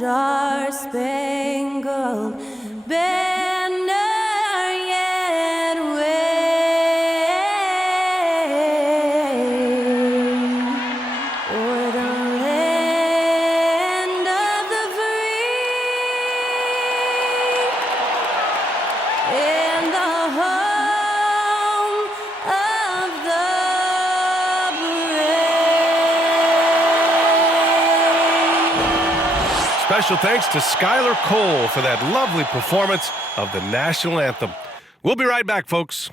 star-spangled banner yet wave o'er the land of the free and the home of the brave. Special thanks to Skylar Cole for that lovely performance of the national anthem. We'll be right back, folks.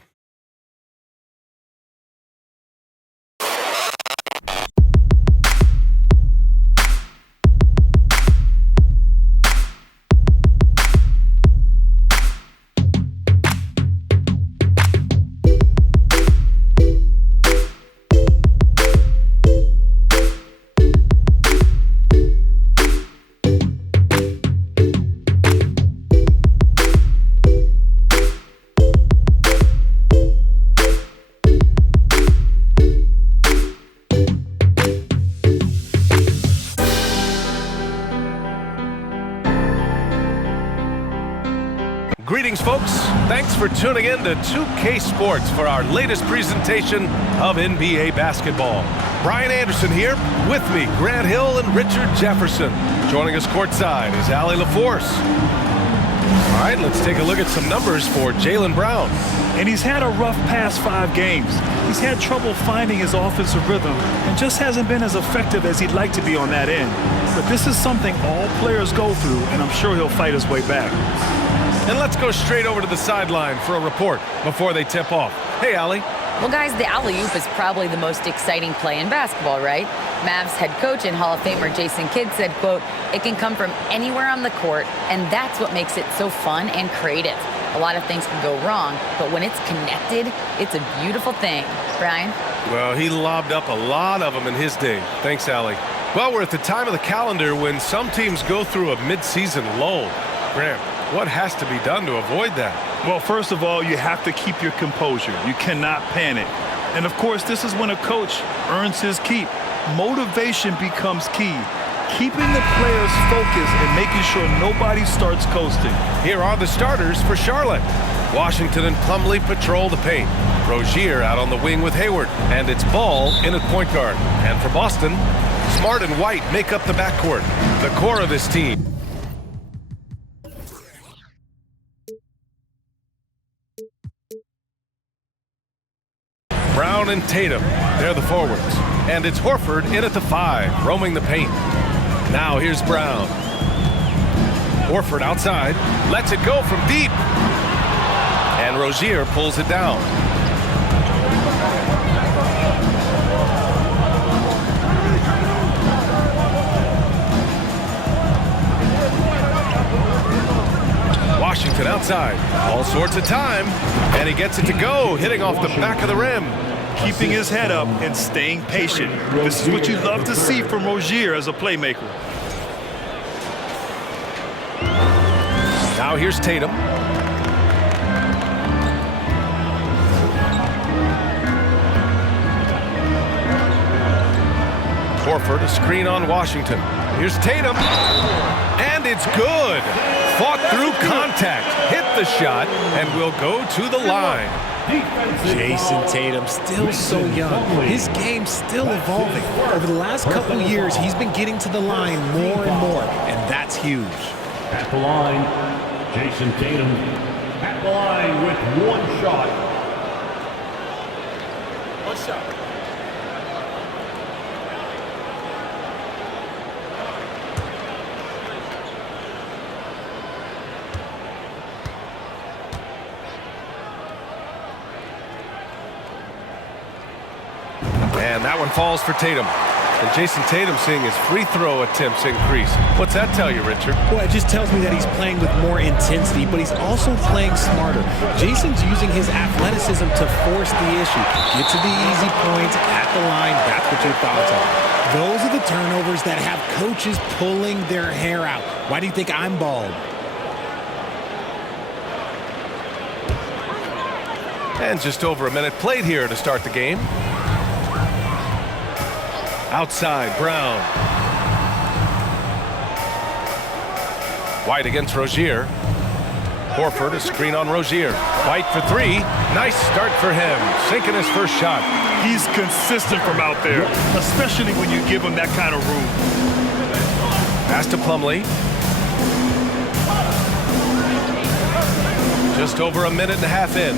Greetings, folks. Thanks for tuning in to 2K Sports for our latest presentation of NBA basketball. Brian Anderson here. With me, Grant Hill and Richard Jefferson. Joining us courtside is Allie LaForce. All right, let's take a look at some numbers for Jaylen Brown. And he's had a rough past 5 games. He's had trouble finding his offensive rhythm and just hasn't been as effective as he'd like to be on that end. But this is something all players go through, and I'm sure he'll fight his way back. And let's go straight over to the sideline for a report before they tip off. Hey, Allie. Well, guys, the alley-oop is probably the most exciting play in basketball, right? Mavs head coach and Hall of Famer Jason Kidd said, quote, "It can come from anywhere on the court, and that's what makes it so fun and creative. A lot of things can go wrong, but when it's connected, it's a beautiful thing." Brian? Well, he lobbed up a lot of them in his day. Thanks, Allie. Well, we're at the time of the calendar when some teams go through a mid-season lull. Graham, what has to be done to avoid that? Well, first of all, you have to keep your composure. You cannot panic. And, of course, this is when a coach earns his keep. Motivation becomes key. Keeping the players focused and making sure nobody starts coasting. Here are the starters for Charlotte. Washington and Plumlee patrol the paint. Rozier out on the wing with Hayward. And it's Ball in at point guard. And for Boston, Smart and White make up the backcourt. The core of this team. Brown and Tatum, they're the forwards. And it's Horford in at the 5, roaming the paint. Now here's Brown. Horford outside, lets it go from deep. And Rozier pulls it down. Washington outside, all sorts of time. And he gets it to go, hitting off the back of the rim. Keeping his head up and staying patient. This is what you love to see from Rozier as a playmaker. Now here's Tatum. Horford, a screen on Washington. Here's Tatum. And it's good. Fought through contact, hit the shot, and will go to the line. Jason Tatum, still so young. His game's still evolving. Over the last couple years, he's been getting to the line more and more, and that's huge. At the line, Jason Tatum. At the line with one shot. One shot. And that one falls for Tatum. And Jason Tatum seeing his free throw attempts increase. What's that tell you, Richard? Well, it just tells me that he's playing with more intensity, but he's also playing smarter. Jason's using his athleticism to force the issue. Get to the easy points at the line. That's what your thoughts are. Those are the turnovers that have coaches pulling their hair out. Why do you think I'm bald? And just over a minute played here to start the game. Outside, Brown. White against Rozier. Horford, a screen on Rozier. White for three. Nice start for him. Sinking his first shot. He's consistent from out there, especially when you give him that kind of room. Pass to Plumlee. Just over a minute and a half in.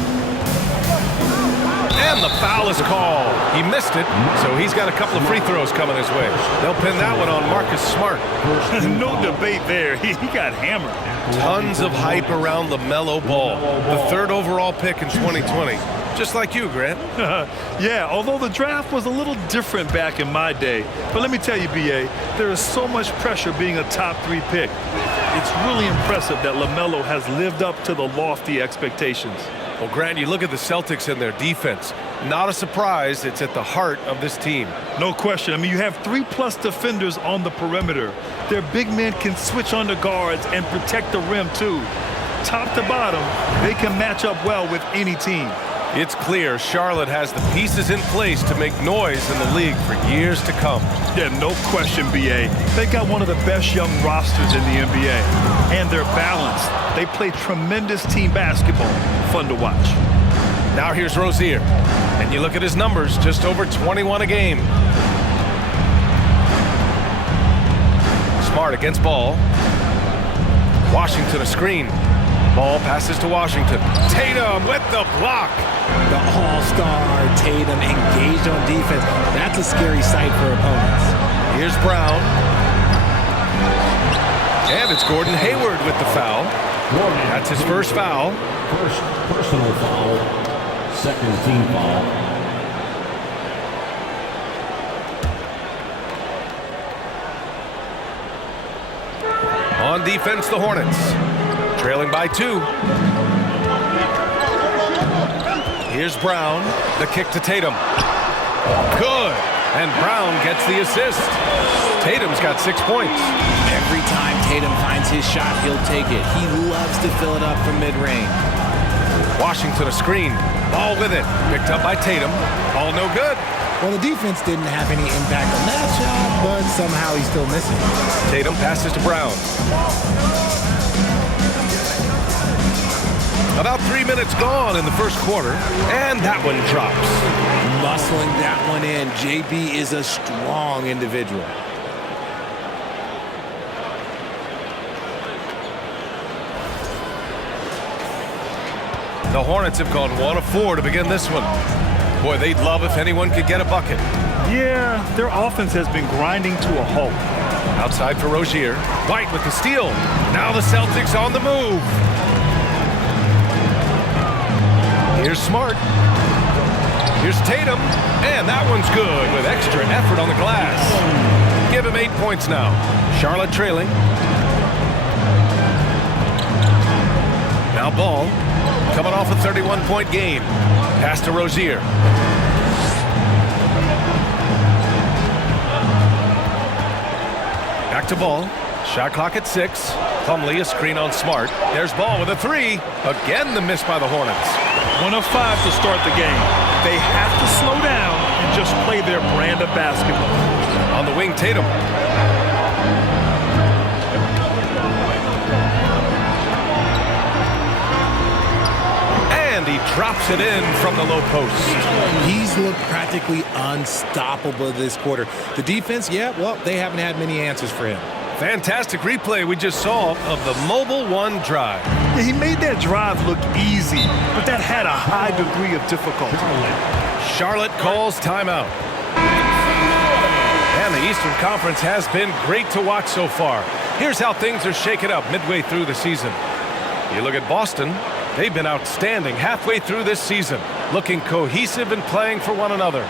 And the foul is called. He missed it, so he's got a couple of free throws coming his way. They'll pin that one on Marcus Smart. No debate there. He got hammered. Tons of hype around LaMelo Ball, the third overall pick in 2020. Just like you, Grant. Yeah, although the draft was a little different back in my day. But let me tell you, B.A., there is so much pressure being a top 3 pick. It's really impressive that LaMelo has lived up to the lofty expectations. Well, Grant, you look at the Celtics and their defense. Not a surprise, it's at the heart of this team. No question. I mean, you have 3+ defenders on the perimeter. Their big men can switch on the guards and protect the rim, too. Top to bottom, they can match up well with any team. It's clear Charlotte has the pieces in place to make noise in the league for years to come. Yeah, no question, B.A. They got one of the best young rosters in the NBA. And they're balanced. They play tremendous team basketball. Fun to watch. Now here's Rozier. And you look at his numbers, just over 21 a game. Smart against Ball. Washington a screen. Ball passes to Washington. Tatum with the block. The all-star Tatum engaged on defense. That's a scary sight for opponents. Here's Brown. And it's Gordon Hayward with the foul. That's his first foul. First personal foul, second team foul. On defense, the Hornets. Trailing by 2. Here's Brown. The kick to Tatum. Good. And Brown gets the assist. Tatum's got 6 points. Every time Tatum finds his shot, he'll take it. He loves to fill it up from mid-range. Washington a screen. Ball with it. Picked up by Tatum. All no good. Well, the defense didn't have any impact on that shot, but somehow he's still missing. Tatum passes to Brown. About 3 minutes gone in the first quarter, and that one drops. Muscling that one in. JB is a strong individual. The Hornets have gone 1 of 4 to begin this one. Boy, they'd love if anyone could get a bucket. Yeah, their offense has been grinding to a halt. Outside for Rozier. White with the steal. Now the Celtics on the move. Here's Smart. Here's Tatum. And that one's good with extra effort on the glass. Give him 8 points now. Charlotte trailing. Now Ball. Coming off a 31-point game. Pass to Rozier. Back to Ball. Shot clock at 6. Plumlee a screen on Smart. There's Ball with a 3. Again the miss by the Hornets. 1 of 5 to start the game. They have to slow down and just play their brand of basketball. On the wing, Tatum. And he drops it in from the low post. He's looked practically unstoppable this quarter. The defense, yeah, well, they haven't had many answers for him. Fantastic replay we just saw of the Mobile 1 drive. Yeah, he made that drive look easy, but that had a high degree of difficulty. Charlotte calls timeout. And the Eastern Conference has been great to watch so far. Here's how things are shaken up midway through the season. You look at Boston. They've been outstanding halfway through this season, looking cohesive and playing for one another.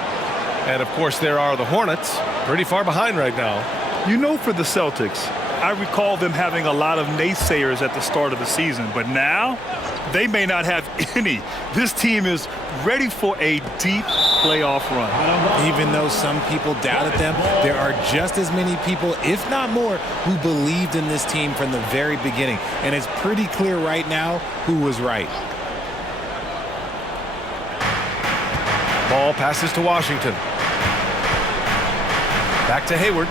And, of course, there are the Hornets, pretty far behind right now. You know, for the Celtics, I recall them having a lot of naysayers at the start of the season, but now they may not have any. This team is ready for a deep playoff run. Even though some people doubted them, there are just as many people, if not more, who believed in this team from the very beginning. And it's pretty clear right now who was right. Ball passes to Washington. Back to Hayward.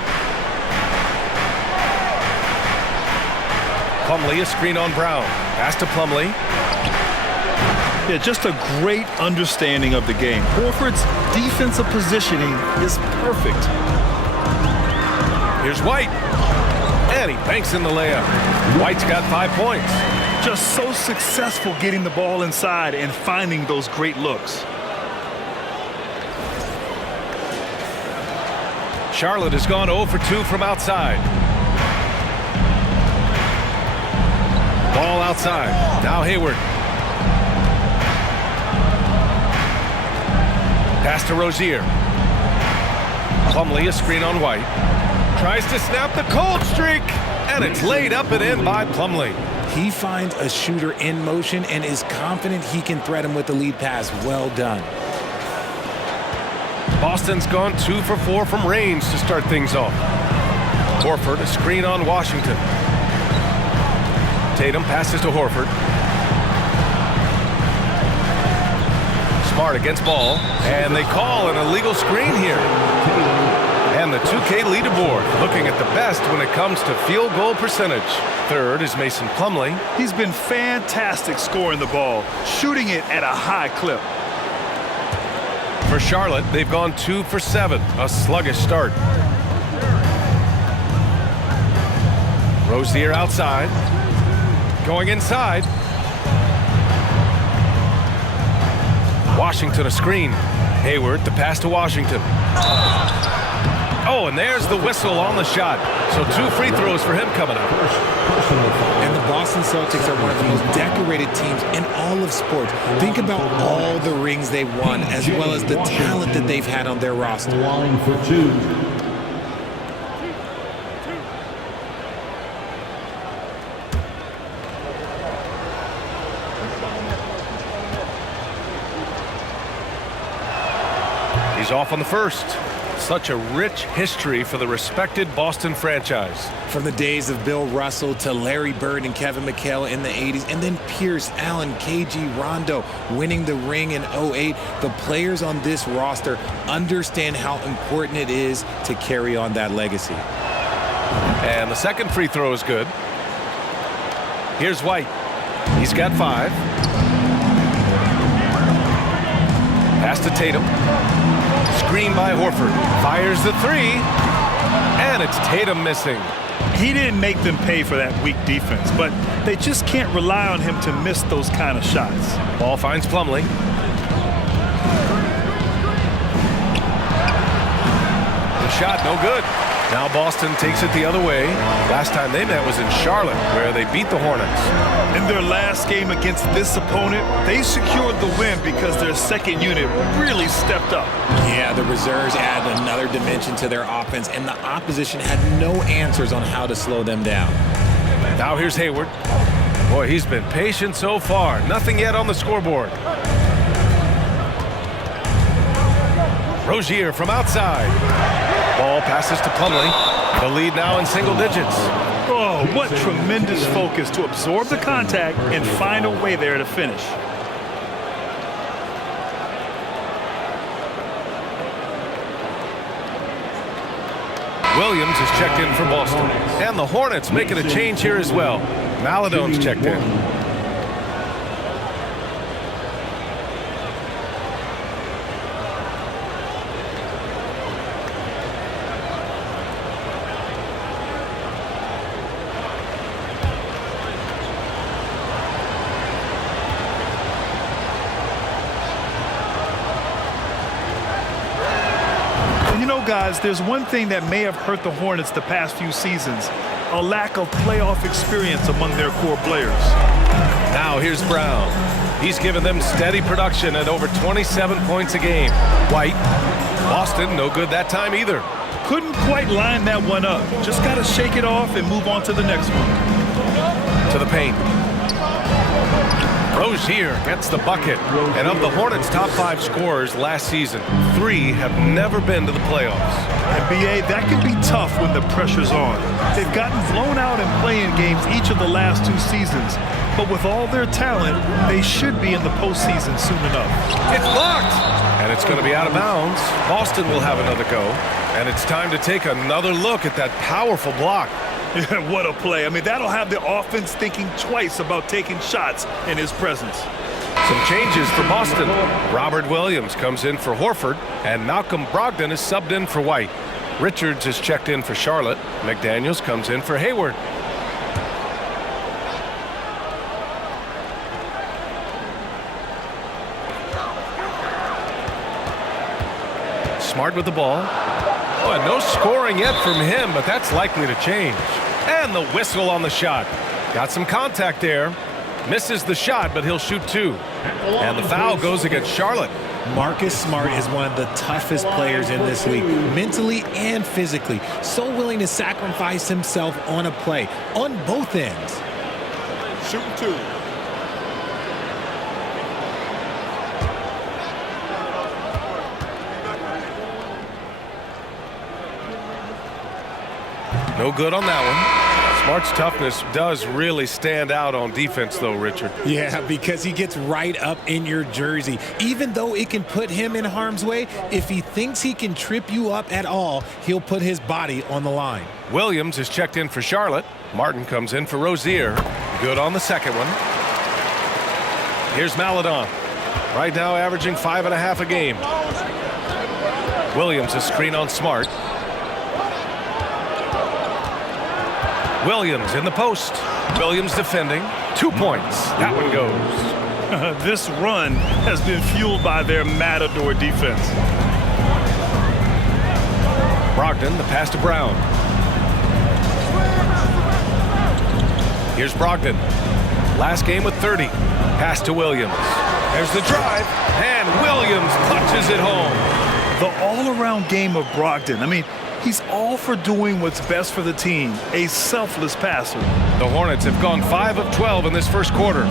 Plumlee, a screen on Brown. Pass to Plumlee. Yeah, just a great understanding of the game. Horford's defensive positioning is perfect. Here's White. And he banks in the layup. White's got 5 points. Just so successful getting the ball inside and finding those great looks. Charlotte has gone 0 for 2 from outside. Ball outside. Now Hayward. Pass to Rozier. Plumlee, a screen on White. Tries to snap the cold streak, and it's laid up and in by Plumlee. He finds a shooter in motion and is confident he can threat him with the lead pass. Well done. Boston's gone 2 for 4 from range to start things off. Horford, a screen on Washington. Tatum passes to Horford. Smart against Ball, and they call an illegal screen here. And the 2K leaderboard looking at the best when it comes to field goal percentage. Third is Mason Plumlee. He's been fantastic scoring the ball, shooting it at a high clip. For Charlotte, they've gone 2 for 7, a sluggish start. Rozier outside. Going inside. Washington a screen. Hayward, the pass to Washington. Oh, and there's the whistle on the shot. So 2 free throws for him coming up. And the Boston Celtics are one of the most decorated teams in all of sports. Think about all the rings they've won, as well as the talent that they've had on their roster. Line for 2. He's off on the first. Such a rich history for the respected Boston franchise. From the days of Bill Russell to Larry Bird and Kevin McHale in the 80s, and then Pierce, Allen, KG, Rondo winning the ring in 08, the players on this roster understand how important it is to carry on that legacy. And the second free throw is good. Here's White. He's got 5. Pass to Tatum. Screen by Horford. Fires the 3. And it's Tatum missing. He didn't make them pay for that weak defense, but they just can't rely on him to miss those kind of shots. Ball finds Plumlee. The shot no good. Now Boston takes it the other way. Last time they met was in Charlotte, where they beat the Hornets. In their last game against this opponent, they secured the win because their second unit really stepped up. Yeah, the reserves add another dimension to their offense, and the opposition had no answers on how to slow them down. Now here's Hayward. Boy, he's been patient so far. Nothing yet on the scoreboard. Rozier from outside. Ball passes to Plumlee. The lead now in single digits. Oh, what tremendous focus to absorb the contact and find a way there to finish. Williams is checked in for Boston. And the Hornets making a change here as well. Maladone's checked in. Guys, there's one thing that may have hurt the Hornets the past few seasons: a lack of playoff experience among their core players. Now here's Brown. He's given them steady production at over 27 points a game. White. Boston, no good that time either. Couldn't quite line that one up. Just got to shake it off and move on to the next one. To the paint. Rozier gets the bucket. And of the Hornets' top 5 scorers last season, 3 have never been to the playoffs. NBA, that can be tough when the pressure's on. They've gotten blown out in play-in games each of the last 2 seasons. But with all their talent, they should be in the postseason soon enough. It's blocked! And it's going to be out of bounds. Boston will have another go. And it's time to take another look at that powerful block. What a play. I mean, that'll have the offense thinking twice about taking shots in his presence. Some changes for Boston. Robert Williams comes in for Horford, and Malcolm Brogdon is subbed in for White. Richards is checked in for Charlotte. McDaniels comes in for Hayward. Smart with the ball. Oh, and no scoring yet from him, but that's likely to change. And the whistle on the shot. Got some contact there. Misses the shot, but he'll shoot two. And the foul goes against Charlotte. Marcus Smart is one of the toughest players in this league, mentally and physically. So willing to sacrifice himself on a play, on both ends. Shooting two. No good on that one. Smart's toughness does really stand out on defense, though, Richard. Yeah, because he gets right up in your jersey. Even though it can put him in harm's way, if he thinks he can trip you up at all, he'll put his body on the line. Williams is checked in for Charlotte. Martin comes in for Rozier. Good on the second one. Here's Maladon. Right now averaging 5.5 a game. Williams a screen on Smart. Williams in the post. Williams defending. 2 points. That one goes. This run has been fueled by their Matador defense. Brogdon, the pass to Brown. Here's Brogdon. Last game with 30. Pass to Williams. There's the drive. And Williams punches it home. The all-around game of Brogdon. I mean, he's all for doing what's best for the team. A selfless passer. The Hornets have gone 5 of 12 in this first quarter.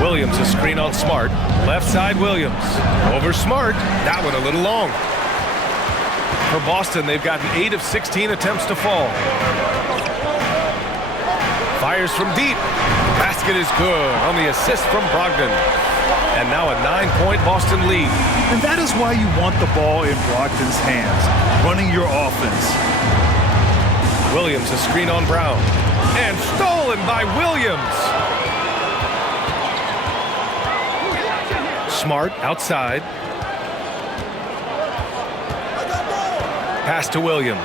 Williams a screen on Smart. Left side Williams. Over Smart. That one a little long. For Boston, they've gotten 8 of 16 attempts to fall. Fires from deep. Basket is good on the assist from Brogdon. And now a 9-point Boston lead. And that is why you want the ball in Brogdon's hands, running your offense. Williams a screen on Brown. And stolen by Williams. Smart outside. Pass to Williams.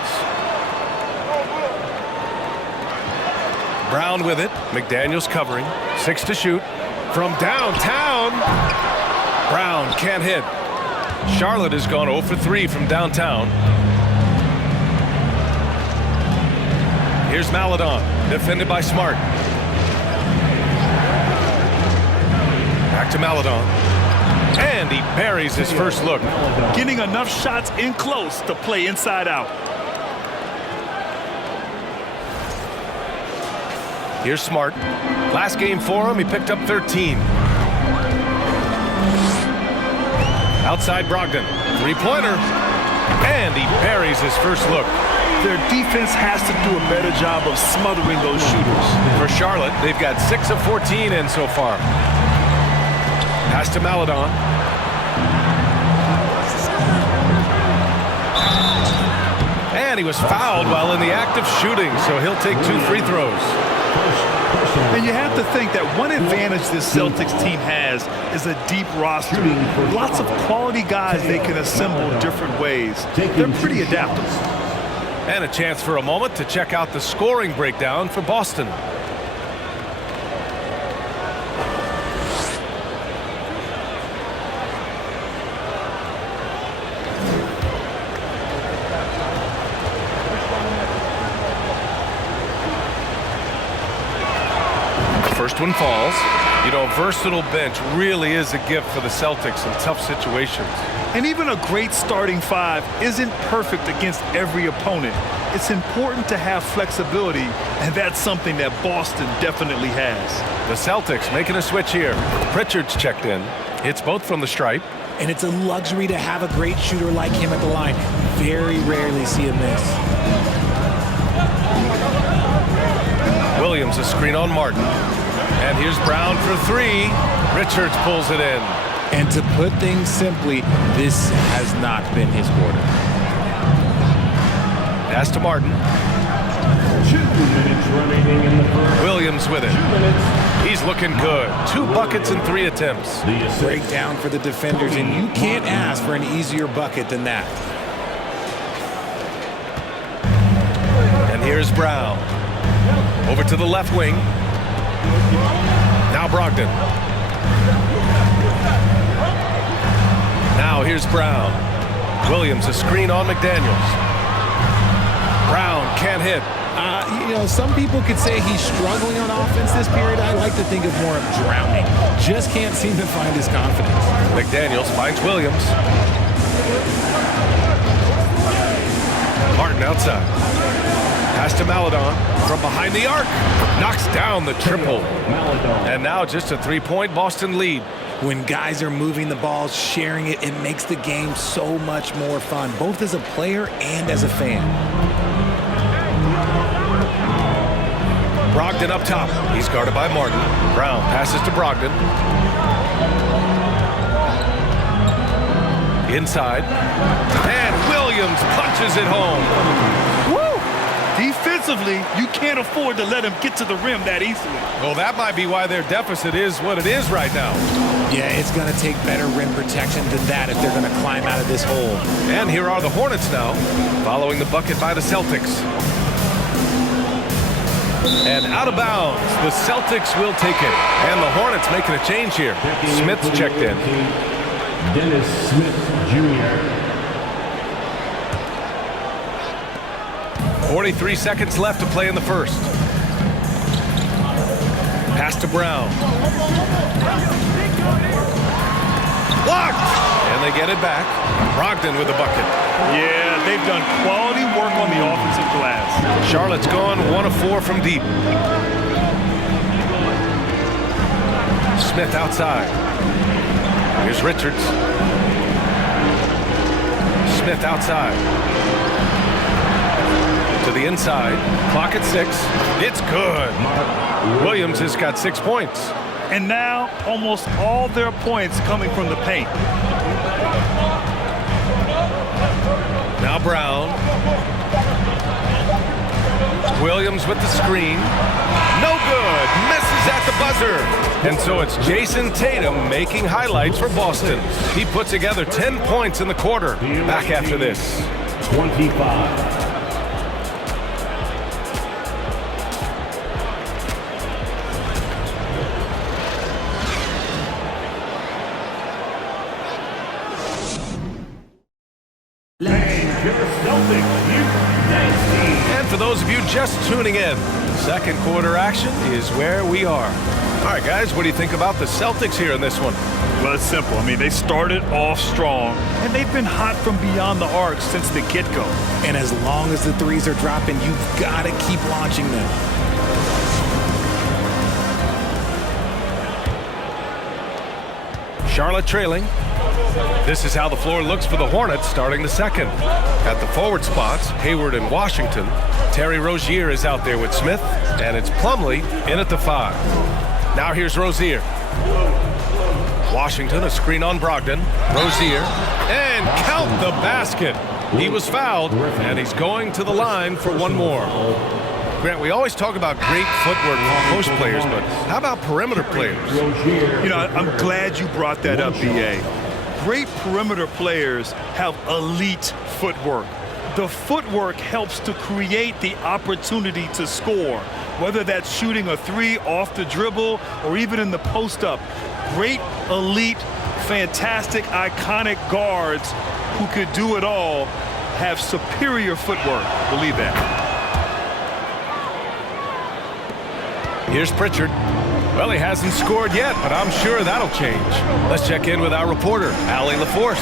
Brown with it. McDaniels covering. 6 to shoot. From downtown. Brown can't hit. Charlotte has gone 0 for 3 from downtown. Here's Maladon, defended by Smart. Back to Maladon. And he buries his first look. Getting enough shots in close to play inside out. Here's Smart. Last game for him, he picked up 13. Outside Brogdon. Three-pointer. And he buries his first look. Their defense has to do a better job of smothering those shooters. For Charlotte, they've got 6 of 14 in so far. Pass to Maladon. And he was fouled while in the act of shooting, so he'll take 2 free throws. And you have to think that one advantage this Celtics team has is a deep roster. Lots of quality guys they can assemble different ways. They're pretty adaptable. And a chance for a moment to check out the scoring breakdown for Boston. First one falls. You know, a versatile bench really is a gift for the Celtics in tough situations. And even a great starting 5 isn't perfect against every opponent. It's important to have flexibility, and that's something that Boston definitely has. The Celtics making a switch here. Pritchard's checked in. Hits both from the stripe. And it's a luxury to have a great shooter like him at the line. Very rarely see a miss. Williams a screen on Martin. And here's Brown for 3. Richards pulls it in. And to put things simply, this has not been his quarter. Pass to Martin. 2 minutes remaining in the first. Williams with it. 2 minutes. He's looking good. 2 buckets in 3 attempts. The assist. Breakdown for the defenders, and you can't ask for an easier bucket than that. And here's Brown. Over to the left wing. Now Brogdon. Now here's Brown. Williams, a screen on McDaniels. Brown can't hit. You know, some people could say he's struggling on offense this period. I like to think of more of drowning. Just can't seem to find his confidence. McDaniels finds Williams. Martin outside. Pass to Maladon from behind the arc. Knocks down the triple. And now just a 3-point Boston lead. When guys are moving the ball, sharing it, it makes the game so much more fun, both as a player and as a fan. Brogdon up top. He's guarded by Martin. Brown passes to Brogdon. Inside. And Williams punches it home. Woo! Defensively, you can't afford to let him get to the rim that easily. Well, that might be why their deficit is what it is right now. Yeah, it's going to take better rim protection than that if they're going to climb out of this hole. And here are the Hornets now, following the bucket by the Celtics. And out of bounds, the Celtics will take it. And the Hornets making a change here. Smith's checked in. Dennis Smith Jr. 43 seconds left to play in the first. Pass to Brown. Blocked! And they get it back. Brogdon with a bucket. Yeah, they've done quality work on the offensive glass. Charlotte's gone 1 of 4 from deep. Smith outside. Here's Richards. Smith outside. To the inside. Clock at 6. It's good. Williams has got 6 points. And now, almost all their points coming from the paint. Now Brown. Williams with the screen. No good. Misses at the buzzer. And so it's Jason Tatum making highlights for Boston. He put together 10 points in the quarter. Back after this. 25. And for those of you just tuning in, second quarter action is where we are. All right, guys, what do you think about the Celtics here in this one? Well, it's simple. I mean, they started off strong, and they've been hot from beyond the arc since the get-go. And as long as the threes are dropping, you've got to keep launching them. Charlotte trailing. This is how the floor looks for the Hornets starting the second. At the forward spots, Hayward and Washington. Terry Rozier is out there with Smith, and it's Plumlee in at the 5. Now here's Rozier. Washington, a screen on Brogdon. Rozier, and count the basket. He was fouled, and he's going to the line for one more. Grant, we always talk about great footwork from post players, but how about perimeter players? You know, I'm glad you brought that up, B.A. Great perimeter players have elite footwork. The footwork helps to create the opportunity to score, whether that's shooting a 3 off the dribble or even in the post-up. Great, elite, fantastic, iconic guards who could do it all have superior footwork. Believe that. Here's Pritchard. Well, he hasn't scored yet, but I'm sure that'll change. Let's check in with our reporter, Allie LaForce.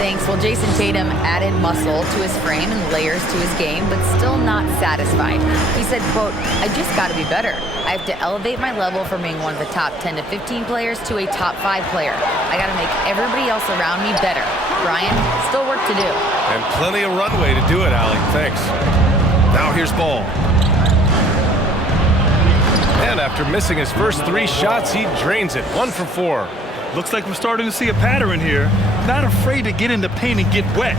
Thanks. Well, Jason Tatum added muscle to his frame and layers to his game, but still not satisfied. He said, quote, "I just got to be better. I have to elevate my level from being one of the top 10 to 15 players to a top 5 player. I got to make everybody else around me better. Brian, still work to do." And plenty of runway to do it, Allie. Thanks. Now here's Ball. And after missing his first 3 shots, he drains it. 1 for 4. Looks like we're starting to see a pattern here. Not afraid to get in the paint and get wet.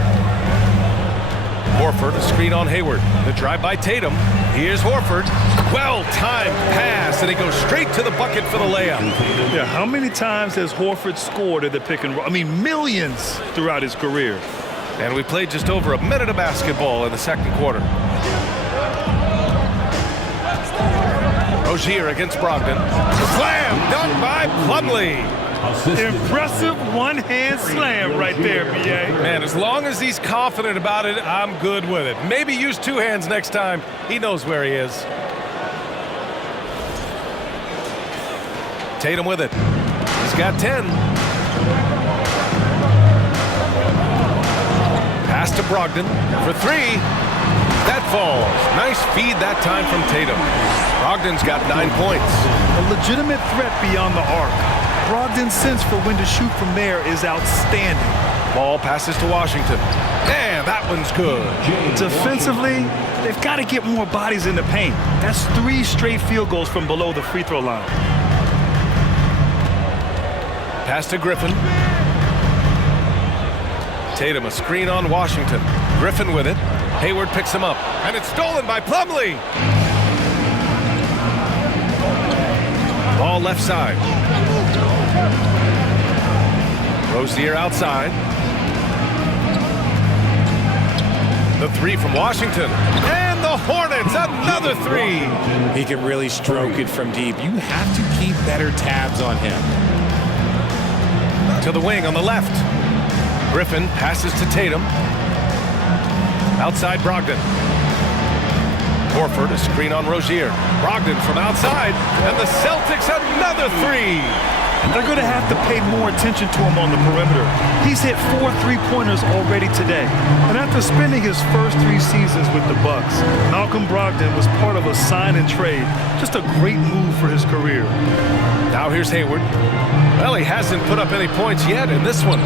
Horford, a screen on Hayward. The drive by Tatum. Here's Horford. Well-timed pass, and he goes straight to the bucket for the layup. Yeah, how many times has Horford scored at the pick and roll? I mean, millions throughout his career. And we played just over a minute of basketball in the second quarter. Rozier against Brogdon. Slam dunk by Plumlee. Impressive one-hand slam right there, B.A. Man, as long as he's confident about it, I'm good with it. Maybe use two hands next time. He knows where he is. Tatum with it. He's got 10. Pass to Brogdon for 3. That falls. Nice feed that time from Tatum. Brogdon's got 9 points. A legitimate threat beyond the arc. Brogdon's sense for when to shoot from there is outstanding. Ball passes to Washington. Man, that one's good. Defensively, they've got to get more bodies in the paint. That's 3 straight field goals from below the free throw line. Pass to Griffin. Tatum, a screen on Washington. Griffin with it. Hayward picks him up. And it's stolen by Plumlee. Ball left side. Rozier outside. The 3 from Washington. And the Hornets, another 3. He can really stroke it from deep. You have to keep better tabs on him. To the wing on the left. Griffin passes to Tatum. Outside Brogdon. Horford, a screen on Rozier. Brogdon from outside, and the Celtics another 3. They're going to have to pay more attention to him on the perimeter. He's hit 4 3-pointers already today. And after spending his first 3 seasons with the Bucks, Malcolm Brogdon was part of a sign and trade. Just a great move for his career. Now here's Hayward. Well, he hasn't put up any points yet in this one.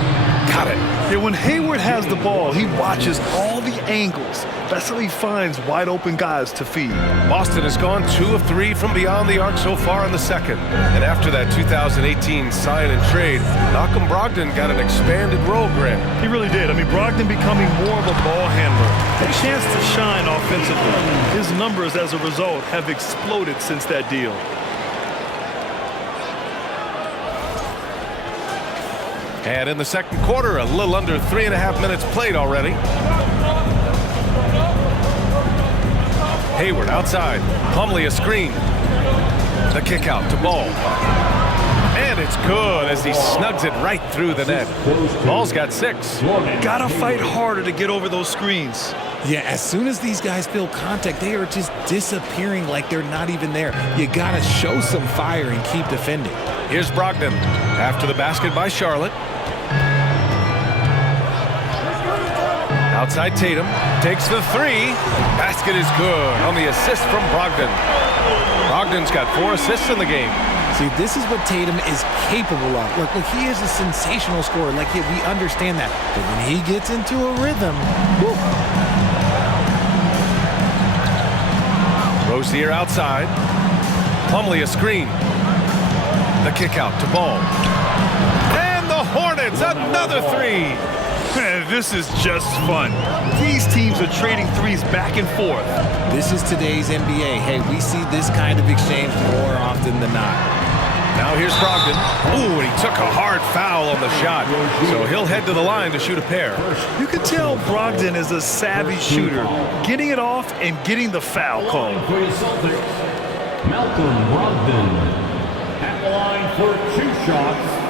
Got it. Yeah, when Hayward has the ball, he watches all the angles. That's how he finds wide open guys to feed. Boston has gone 2 of 3 from beyond the arc so far in the second. And after that 2018 sign and trade, Malcolm Brogdon got an expanded role, Grant. He really did. I mean, Brogdon becoming more of a ball handler. A chance to shine offensively. His numbers as a result have exploded since that deal. And in the second quarter, a little under 3.5 minutes played already. Hayward outside. Plumlee a screen. The kick out to Ball. And it's good as he snugs it right through the net. Ball's got 6. Gotta fight harder to get over those screens. Yeah, as soon as these guys feel contact, they are just disappearing like they're not even there. You gotta show some fire and keep defending. Here's Brogdon after the basket by Charlotte. Outside Tatum, takes the 3. Basket is good on the assist from Brogdon. Brogdon's got 4 assists in the game. See, this is what Tatum is capable of. Look, he is a sensational scorer. Like, we understand that. But when he gets into a rhythm, whoo. Rozier outside. Plumlee a screen. The kick out to Ball. And the Hornets, another 3. Man, this is just fun. These teams are trading threes back and forth. This is today's NBA. Hey, we see this kind of exchange more often than not. Now here's Brogdon. Ooh, and he took a hard foul on the shot. So he'll head to the line to shoot a pair. You can tell Brogdon is a savvy shooter, getting it off and getting the foul call. For the Celtics, Malcolm Brogdon at the line for 2 shots.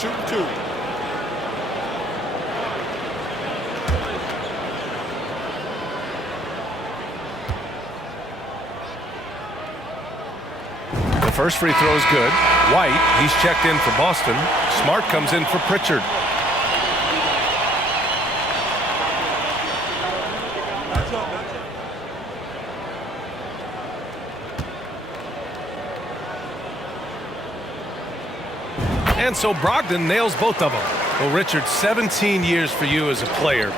Shoot 2. The first free throw is good. White, he's checked in for Boston. Smart comes in for Pritchard. And so Brogdon nails both of them. Well, Richard, 17 years for you as a player.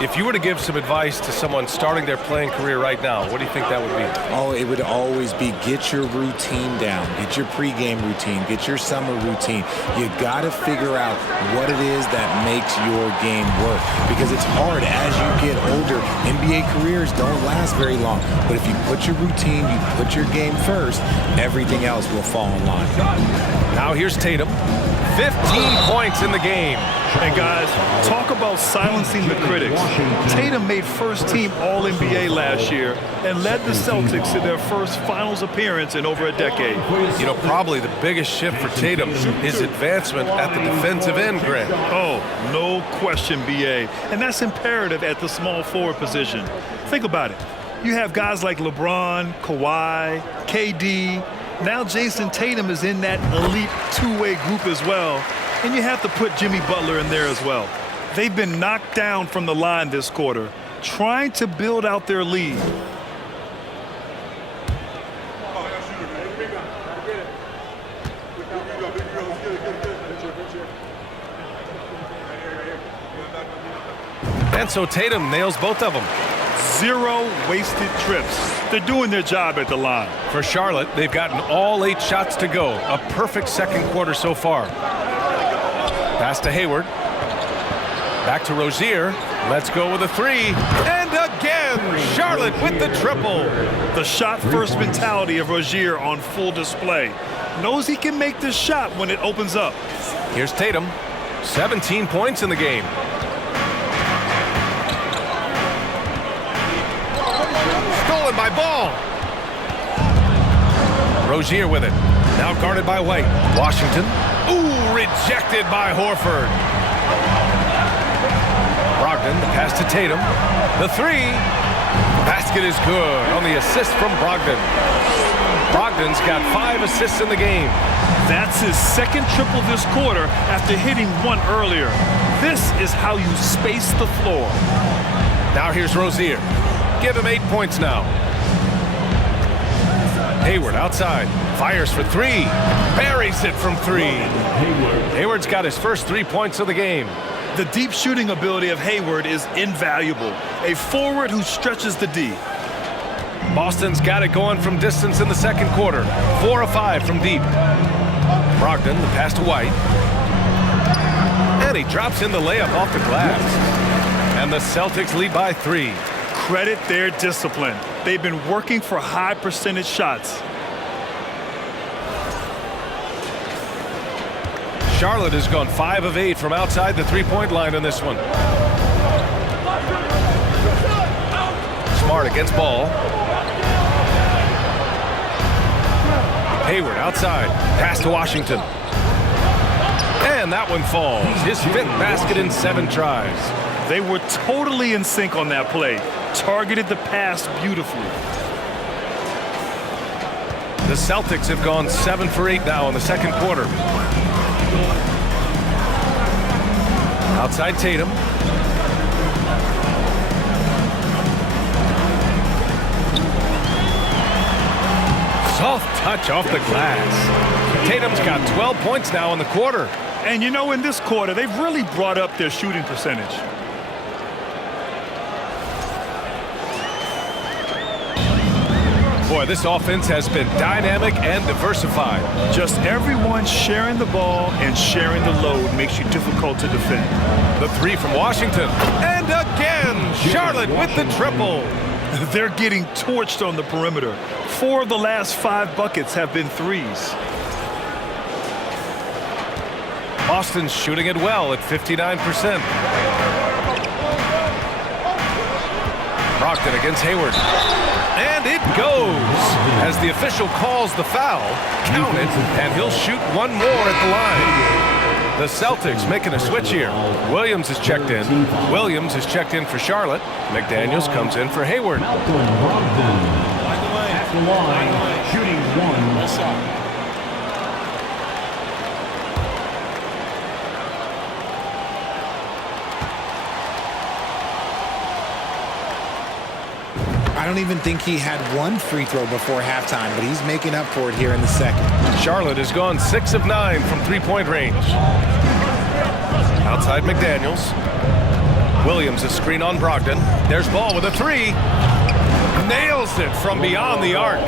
If you were to give some advice to someone starting their playing career right now, what do you think that would be? Oh, it would always be get your routine down. Get your pregame routine. Get your summer routine. You got to figure out what it is that makes your game work, because it's hard as you get older. NBA careers don't last very long, but if you put your routine, you put your game first, everything else will fall in line. Now here's Tatum. 15 points in the game. And guys, talk about silencing the critics. Tatum made first-team All-NBA last year and led the Celtics to their first finals appearance in over a decade. You know, probably the biggest shift for Tatum is advancement at the defensive end, Grant. Oh, no question, B.A. And that's imperative at the small forward position. Think about it. You have guys like LeBron, Kawhi, KD. Now Jason Tatum is in that elite two-way group as well. And you have to put Jimmy Butler in there as well. They've been knocked down from the line this quarter, trying to build out their lead. And so Tatum nails both of them. 0 wasted trips. They're doing their job at the line. For Charlotte, they've gotten all 8 shots to go. A perfect second quarter so far. Pass to Hayward. Back to Rozier. Let's go with a 3. And again, Charlotte with the triple. The shot-first mentality of Rozier on full display. Knows he can make this shot when it opens up. Here's Tatum. 17 points in the game. Stolen by Ball. Rozier with it. Now guarded by White. Washington. Ooh, rejected by Horford. Brogdon, the pass to Tatum. The 3. Basket is good on the assist from Brogdon. Brogdon's got 5 assists in the game. That's his second triple this quarter after hitting 1 earlier. This is how you space the floor. Now here's Rozier. Give him 8 points now. Hayward outside. Fires for 3. Buries it from 3. Hayward's got his first 3 points of the game. The deep shooting ability of Hayward is invaluable. A forward who stretches the D. Boston's got it going from distance in the second quarter. 4 of 5 from deep. Brogdon, the pass to White. And he drops in the layup off the glass. And the Celtics lead by 3. Credit their discipline. They've been working for high percentage shots. Charlotte has gone 5 of 8 from outside the three-point line in this one. Smart against Ball. Hayward outside. Pass to Washington. And that one falls. His 5th basket in 7 tries. They were totally in sync on that play. Targeted the pass beautifully. The Celtics have gone 7 for 8 now in the second quarter. Outside Tatum. Soft touch off the glass. Tatum's got 12 points now in the quarter. And you know, in this quarter, they've really brought up their shooting percentage. Boy, this offense has been dynamic and diversified. Just everyone sharing the ball and sharing the load makes you difficult to defend. The 3 from Washington. And again, Charlotte with the triple. They're getting torched on the perimeter. 4 of the last 5 buckets have been threes. Boston's shooting it well at 59%. Brogdon against Hayward. And it goes as the official calls the foul. Count it, and he'll shoot 1 more at the line. The Celtics making a switch here. Williams is checked in. Williams is checked in for Charlotte. McDaniels comes in for Hayward. Brogdon at the line, shooting 1. I don't even think he had 1 free throw before halftime, but he's making up for it here in the second. Charlotte has gone 6 of 9 from three-point range. Outside McDaniels. Williams a screen on Brogdon. There's Ball with a three. Nails it from beyond the arc.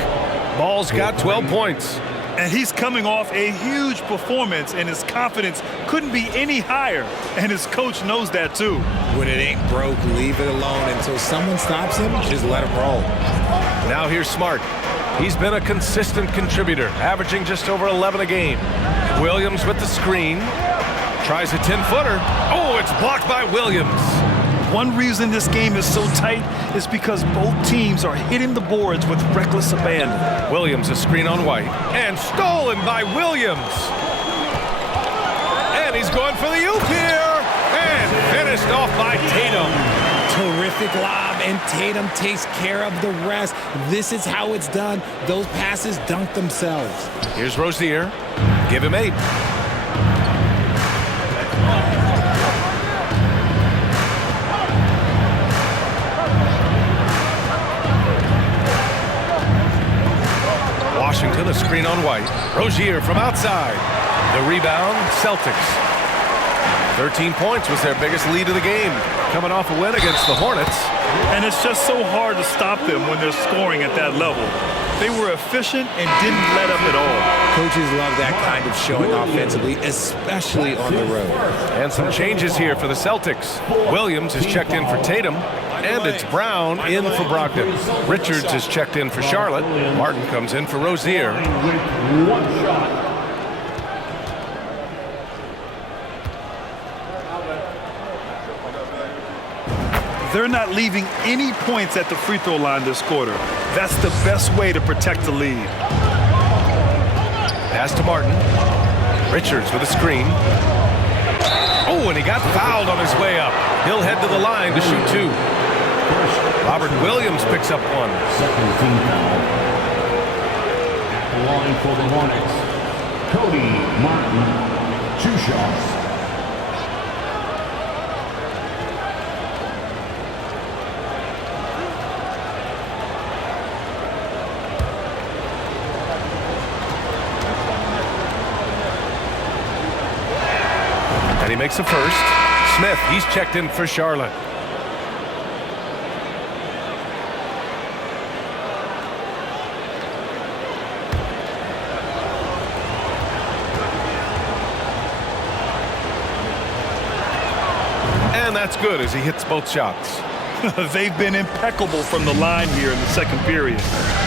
Ball's got 12 points. And he's coming off a huge performance, and his confidence couldn't be any higher. And his coach knows that too. When it ain't broke, leave it alone until someone stops him. Just let him roll. Now here's Smart. He's been a consistent contributor, averaging just over 11 a game. Williams with the screen. Tries a 10-footer. Oh, it's blocked by Williams. One reason this game is so tight is because both teams are hitting the boards with reckless abandon. Williams a screen on White. And stolen by Williams. And he's going for the oop here. And finished off by Tatum. Terrific lob, and Tatum takes care of the rest. This is how it's done. Those passes dunk themselves. Here's Rozier. Give him 8. Washington a screen on White. Rozier from outside. The rebound, Celtics. 13 points was their biggest lead of the game, coming off a win against the Hornets. And it's just so hard to stop them when they're scoring at that level. They were efficient and didn't let up at all. Coaches love that kind of showing offensively, especially on the road. And some changes here for the Celtics. Williams is checked in for Tatum, and it's Brown in for Brogdon. Richards is checked in for Charlotte. Martin comes in for Rozier. With 1 shot. They're not leaving any points at the free throw line this quarter. That's the best way to protect the lead. Pass to Martin. Richards with a screen. Oh, and he got fouled on his way up. He'll head to the line to shoot 2. Robert Williams picks up 1. Second team foul. At the line for the Hornets, Cody Martin, 2 shots. And he makes a first. Smith, he's checked in for Charlotte. And that's good as he hits both shots. They've been impeccable from the line here in the second period,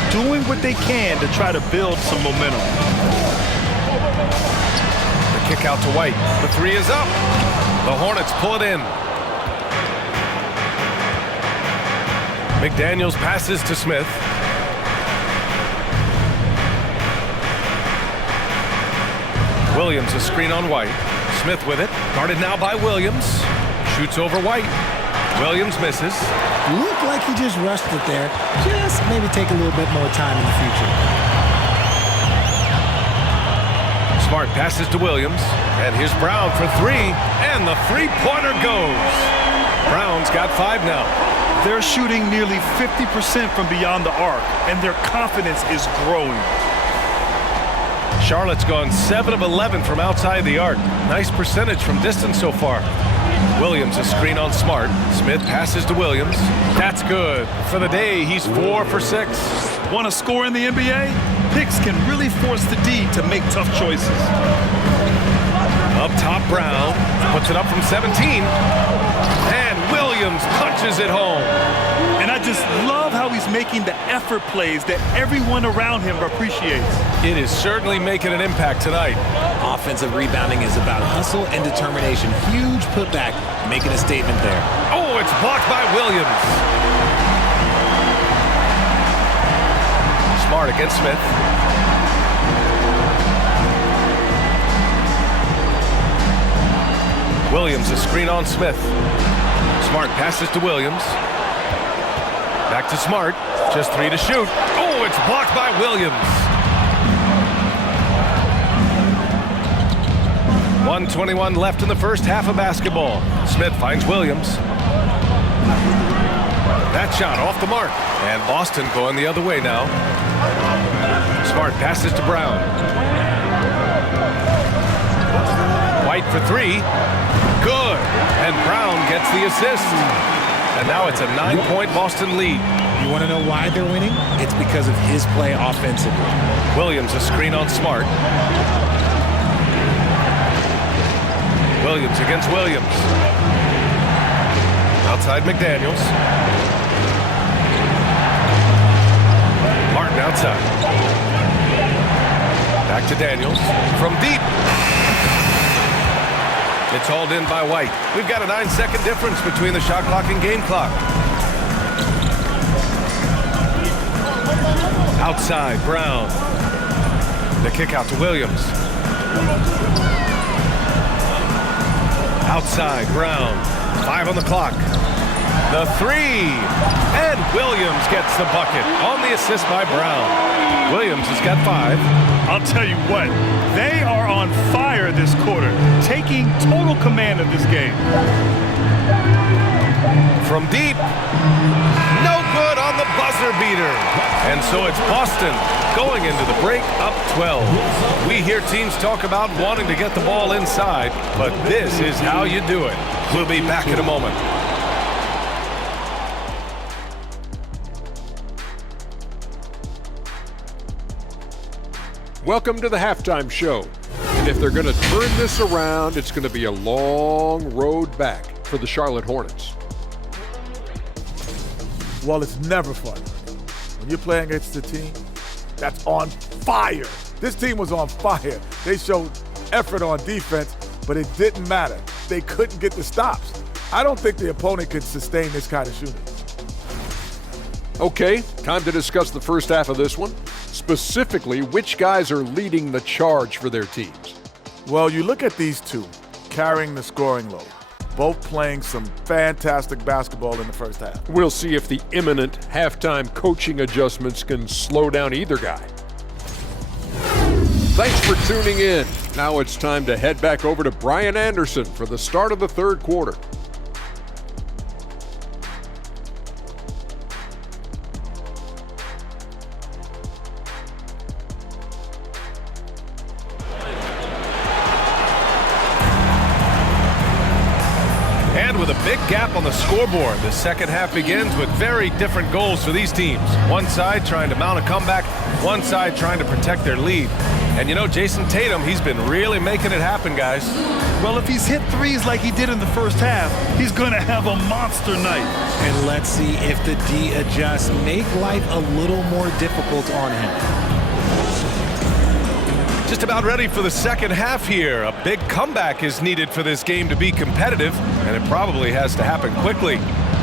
doing what they can to try to build some momentum. Kick out to White. The 3 is up. The Hornets pull it in. McDaniels passes to Smith. Williams a screen on White. Smith with it. Guarded now by Williams. Shoots over White. Williams misses. Looked like he just rushed it there. Just maybe take a little bit more time in the future. Smart passes to Williams, and here's Brown for 3, and the 3-pointer goes. Brown's got 5 now. They're shooting nearly 50% from beyond the arc, and their confidence is growing. Charlotte's gone 7 of 11 from outside the arc. Nice percentage from distance so far. Williams a screen on Smart. Smith passes to Williams. That's good. For the day, he's 4 for 6. Want to score in the NBA? Picks can really force the D to make tough choices. Up top, Brown puts it up from 17. And Williams punches it home. And I just love how he's making the effort plays that everyone around him appreciates. It is certainly making an impact tonight. Offensive rebounding is about hustle and determination. Huge putback, making a statement there. Oh, it's blocked by Williams. Smart against Smith. Williams a screen on Smith. Smart passes to Williams. Back to Smart. Just 3 to shoot. Oh, it's blocked by Williams. 1:21 left in the first half of basketball. Smith finds Williams. That shot off the mark. And Boston going the other way now. Smart passes to Brown. White for 3. Good. And Brown gets the assist. And now it's a 9-point Boston lead. You want to know why they're winning? It's because of his play offensively. Williams a screen on Smart. Williams against Williams. Outside McDaniels. Martin outside. Back to Daniels. From deep. It's hauled in by White. We've got a 9-second difference between the shot clock and game clock. Outside, Brown. The kick out to Williams. Outside, Brown. 5 on the clock. The 3. And Williams gets the bucket on the assist by Brown. Williams has got 5. I'll tell you what, they are on fire this quarter, taking total command of this game. From deep. No good on the buzzer beater. And so it's Boston going into the break up 12. We hear teams talk about wanting to get the ball inside, but this is how you do it. We'll be back in a moment. Welcome to the halftime show. And if they're going to turn this around, it's going to be a long road back for the Charlotte Hornets. Well, it's never fun when you're playing against a team that's on fire. This team was on fire. They showed effort on defense, but it didn't matter. They couldn't get the stops. I don't think the opponent could sustain this kind of shooting. Okay, time to discuss the first half of this one. Specifically, which guys are leading the charge for their teams? Well, you look at these two carrying the scoring load, both playing some fantastic basketball in the first half. We'll see if the imminent halftime coaching adjustments can slow down either guy. Thanks for tuning in. Now it's time to head back over to Brian Anderson for the start of the third quarter. With a big gap on the scoreboard, the second half begins with very different goals for these teams. One side trying to mount a comeback, one side trying to protect their lead. And you know, Jason Tatum, he's been really making it happen, guys. Well, if he's hit threes like he did in the first half, he's going to have a monster night. And let's see if the D adjusts, make life a little more difficult on him. Just about ready for the second half here. A big comeback is needed for this game to be competitive, and it probably has to happen quickly.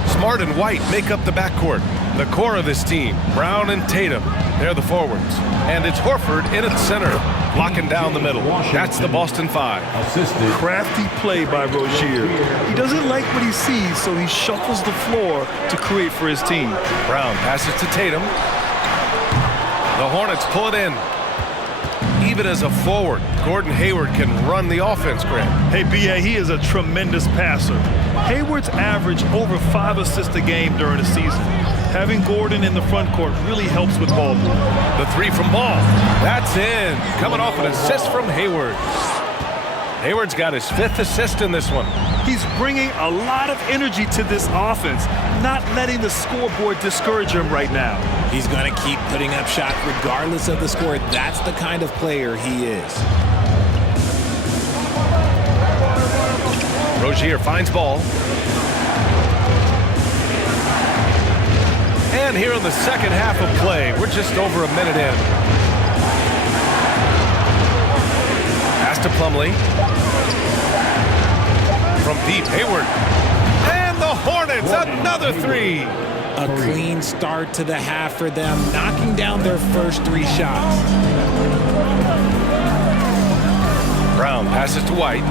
Smart and White make up the backcourt. The core of this team, Brown and Tatum, they're the forwards. And it's Horford in at center, locking down the middle. That's the Boston 5. Assisted. Crafty play by Rozier. He doesn't like what he sees, so he shuffles the floor to create for his team. Brown passes to Tatum. The Hornets pull it in. Even as a forward, Gordon Hayward can run the offense, Grant. Hey, B.A., he is a tremendous passer. Hayward's averaged over 5 assists a game during the season. Having Gordon in the front court really helps with ball movement. The 3 from Ball. That's in. Coming off an assist from Hayward. Hayward's got his 5th assist in this one. He's bringing a lot of energy to this offense, not letting the scoreboard discourage him right now. He's going to keep putting up shots regardless of the score. That's the kind of player he is. Rozier finds Ball. And here in the second half of play, we're just over a minute in. Pass to Plumlee. From deep, Hayward. And the Hornets, another 3. A clean start to the half for them, knocking down their first 3 shots. Brown passes to White.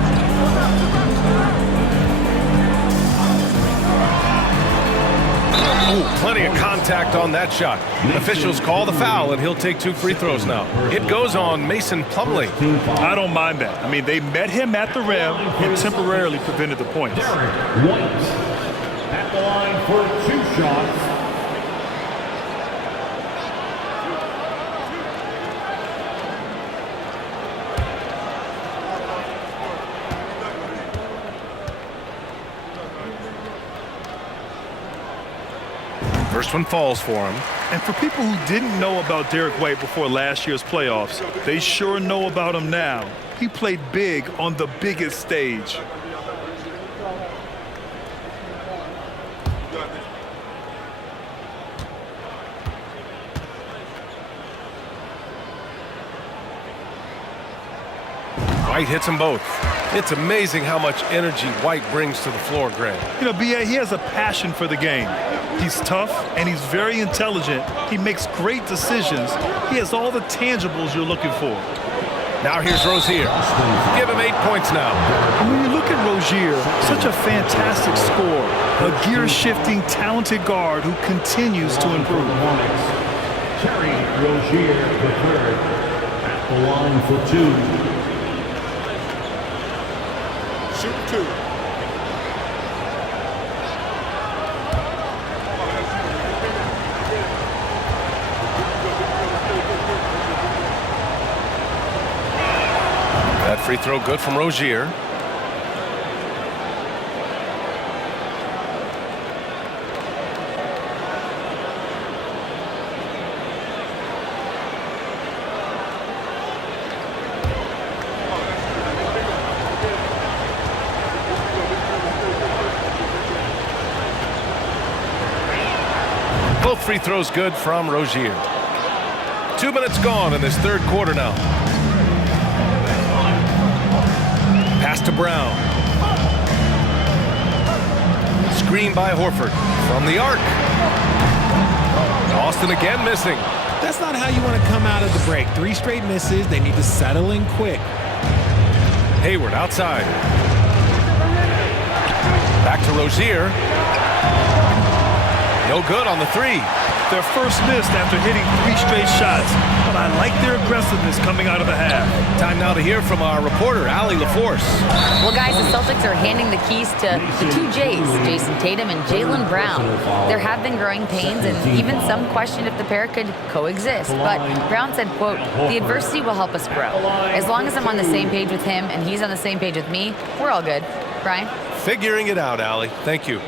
Ooh, plenty of contact on that shot. Officials call the foul, and he'll take 2 free throws now. It goes on Mason Plumlee. I don't mind that. I mean, they met him at the rim and temporarily prevented the points. White at the line for 2 shots. First one falls for him. And for people who didn't know about Derek White before last year's playoffs, they sure know about him now. He played big on the biggest stage. White hits them both. It's amazing how much energy White brings to the floor, Grant. You know, B.A., he has a passion for the game. He's tough and he's very intelligent. He makes great decisions. He has all the tangibles you're looking for. Now here's Rozier. Give him 8 points now. And when you look at Rozier, such a fantastic scorer, a gear-shifting, talented guard who continues to improve. Terry Rozier III at the line for 2. Shoot 2. That free throw good from Rozier. Both free throws good from Rozier. 2 minutes gone in this third quarter now. Pass to Brown. Screen by Horford from the arc. Austin again missing. That's not how you want to come out of the break. 3 straight misses. They need to settle in quick. Hayward outside. Back to Rozier. No good on the 3. Their first miss after hitting 3 straight shots. But I like their aggressiveness coming out of the half. Time now to hear from our reporter, Allie LaForce. Well, guys, the Celtics are handing the keys to the 2 J's, Jason Tatum and Jaylen Brown. There have been growing pains, and even some question if the pair could coexist. But Brown said, quote, "The adversity will help us grow. As long as I'm on the same page with him and he's on the same page with me, we're all good." Brian? Figuring it out, Allie. Thank you.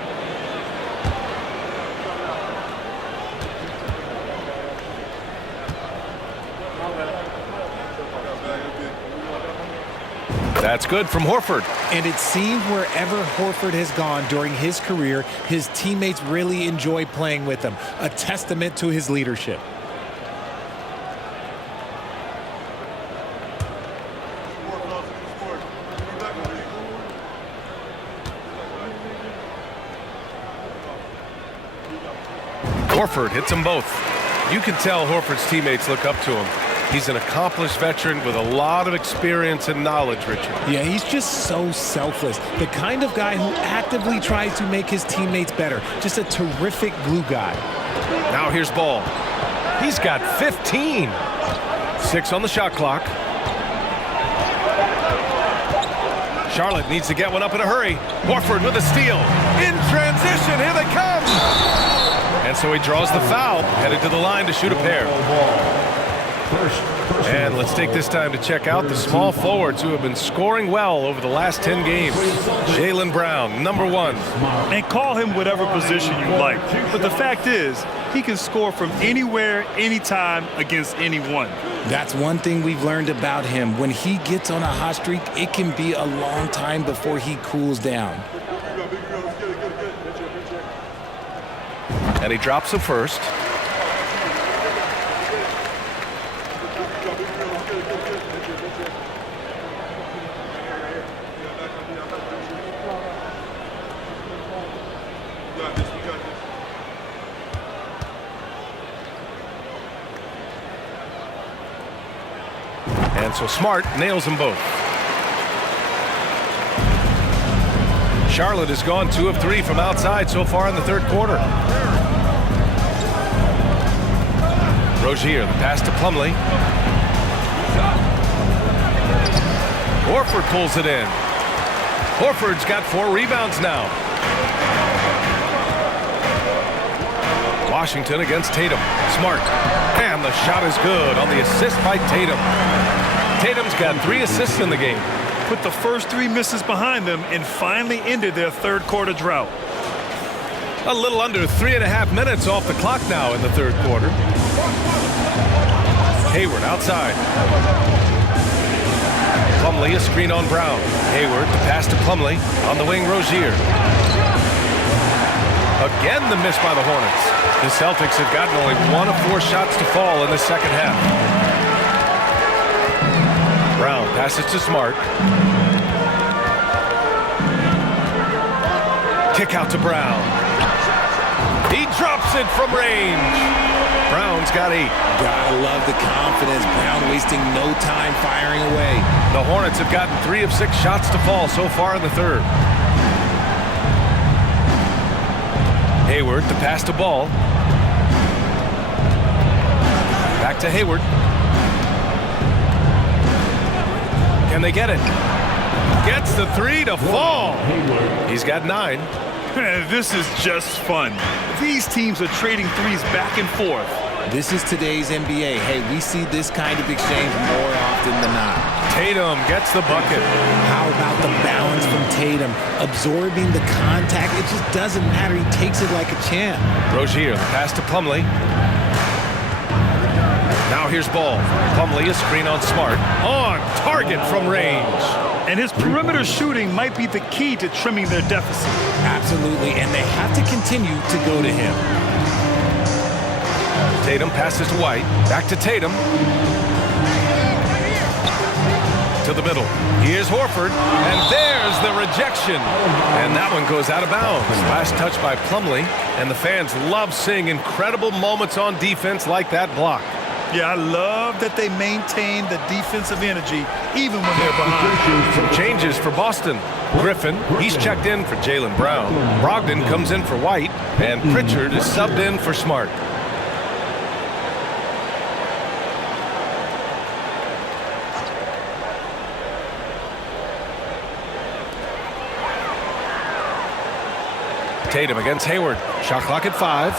That's good from Horford. And it seems wherever Horford has gone during his career, his teammates really enjoy playing with him. A testament to his leadership. Horford hits them both. You can tell Horford's teammates look up to him. He's an accomplished veteran with a lot of experience and knowledge, Richard. Yeah, he's just so selfless. The kind of guy who actively tries to make his teammates better. Just a terrific glue guy. Now here's Ball. He's got 15. 6 on the shot clock. Charlotte needs to get one up in a hurry. Horford with a steal. In transition, here they come. And so he draws the foul, headed to the line to shoot a pair. And let's take this time to check out the small forwards who have been scoring well over the last 10 games. Jaylen Brown, number 1. And call him whatever position you like. But the fact is, he can score from anywhere, anytime, against anyone. That's one thing we've learned about him. When he gets on a hot streak, it can be a long time before he cools down. And he drops the first. And so Smart nails them both. Charlotte has gone 2 of 3 from outside so far in the third quarter. Rozier, the pass to Plumlee. Horford pulls it in. Horford's got 4 rebounds now. Washington against Tatum. Smart. And the shot is good on the assist by Tatum. Tatum's got 3 assists in the game. Put the first 3 misses behind them and finally ended their third quarter drought. A little under 3.5 minutes off the clock now in the third quarter. Hayward outside. Plumlee, a screen on Brown. Hayward, the pass to Plumlee. On the wing, Rozier. Again, the miss by the Hornets. The Celtics have gotten only 1 of 4 shots to fall in the second half. Brown passes to Smart. Kick out to Brown. He drops it from range. Brown's got 8. Gotta love the confidence. Brown wasting no time firing away. The Hornets have gotten 3 of 6 shots to fall so far in the third. Hayward, the pass to Ball. Back to Hayward. Can they get it? Gets the 3 to fall. He's got 9. This is just fun. These teams are trading threes back and forth. This is today's NBA. Hey, we see this kind of exchange more often than not. Tatum gets the bucket. How about the balance from Tatum? Absorbing the contact, it just doesn't matter. He takes it like a champ. Rozier, the pass to Plumlee. Now here's Ball. Plumlee, a screen on Smart. On target from range. And his perimeter shooting might be the key to trimming their deficit. Absolutely, and they have to continue to go to him. Tatum passes to White. Back to Tatum. To the middle. Here's Horford. And there's the rejection. And that one goes out of bounds. Last touch by Plumlee. And the fans love seeing incredible moments on defense like that block. Yeah, I love that they maintain the defensive energy even when they're behind. Some changes for Boston. Griffin, he's checked in for Jaylen Brown. Brogdon comes in for White. And Pritchard is subbed in for Smart. Tatum against Hayward. Shot clock at 5.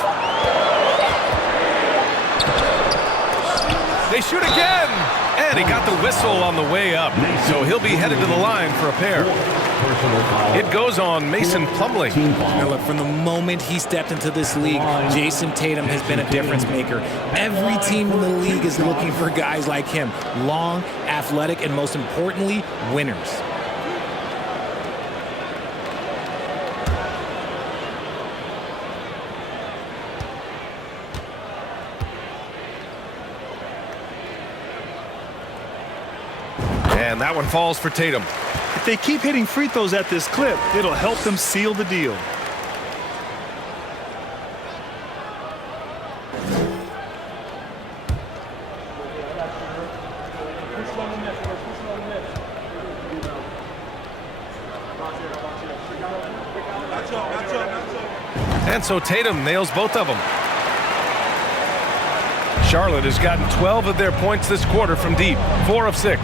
They shoot again! And he got the whistle on the way up. So he'll be headed to the line for a pair. It goes on Mason Plumlee. Now look, from the moment he stepped into this league, Jason Tatum has been a difference maker. Every team in the league is looking for guys like him. Long, athletic, and most importantly, winners. And that one falls for Tatum. If they keep hitting free throws at this clip, it'll help them seal the deal. And so Tatum nails both of them. Charlotte has gotten 12 of their points this quarter from deep, 4 of 6.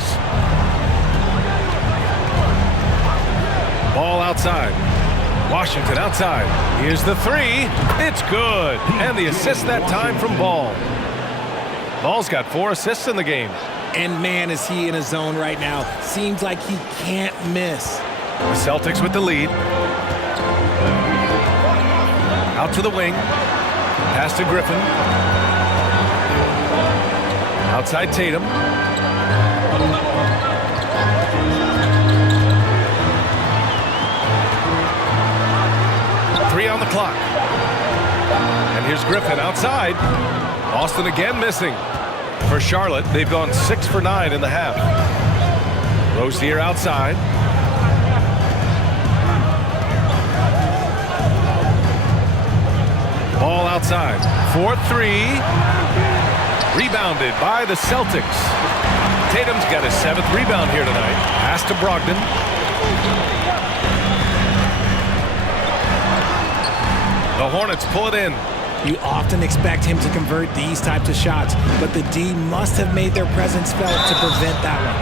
Ball outside. Washington outside. Here's the 3. It's good. And the assist that time from Ball. Ball's got 4 assists in the game. And man, is he in a zone right now. Seems like he can't miss. The Celtics with the lead. Out to the wing. Pass to Griffin. Outside Tatum. Three on the clock. And here's Griffin outside. Boston again missing. For Charlotte, they've gone 6 for 9 in the half. Rozier outside. Ball outside. 4-3. Rebounded by the Celtics. Tatum's got his 7th rebound here tonight. Pass to Brogdon. The Hornets pull it in. You often expect him to convert these types of shots, but the D must have made their presence felt to prevent that one.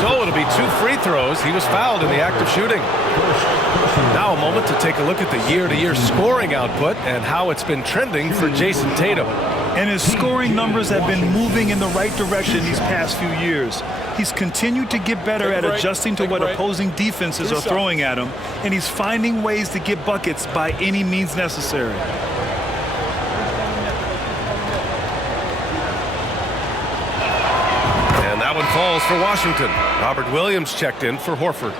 So it'll be 2 free throws. He was fouled in the act of shooting. Now a moment to take a look at the year-to-year scoring output and how it's been trending for Jason Tatum. And his scoring numbers have been moving in the right direction these past few years. He's continued to get better at adjusting to what opposing defenses are throwing at him, and he's finding ways to get buckets by any means necessary. And that one falls for Washington. Robert Williams checked in for Horford.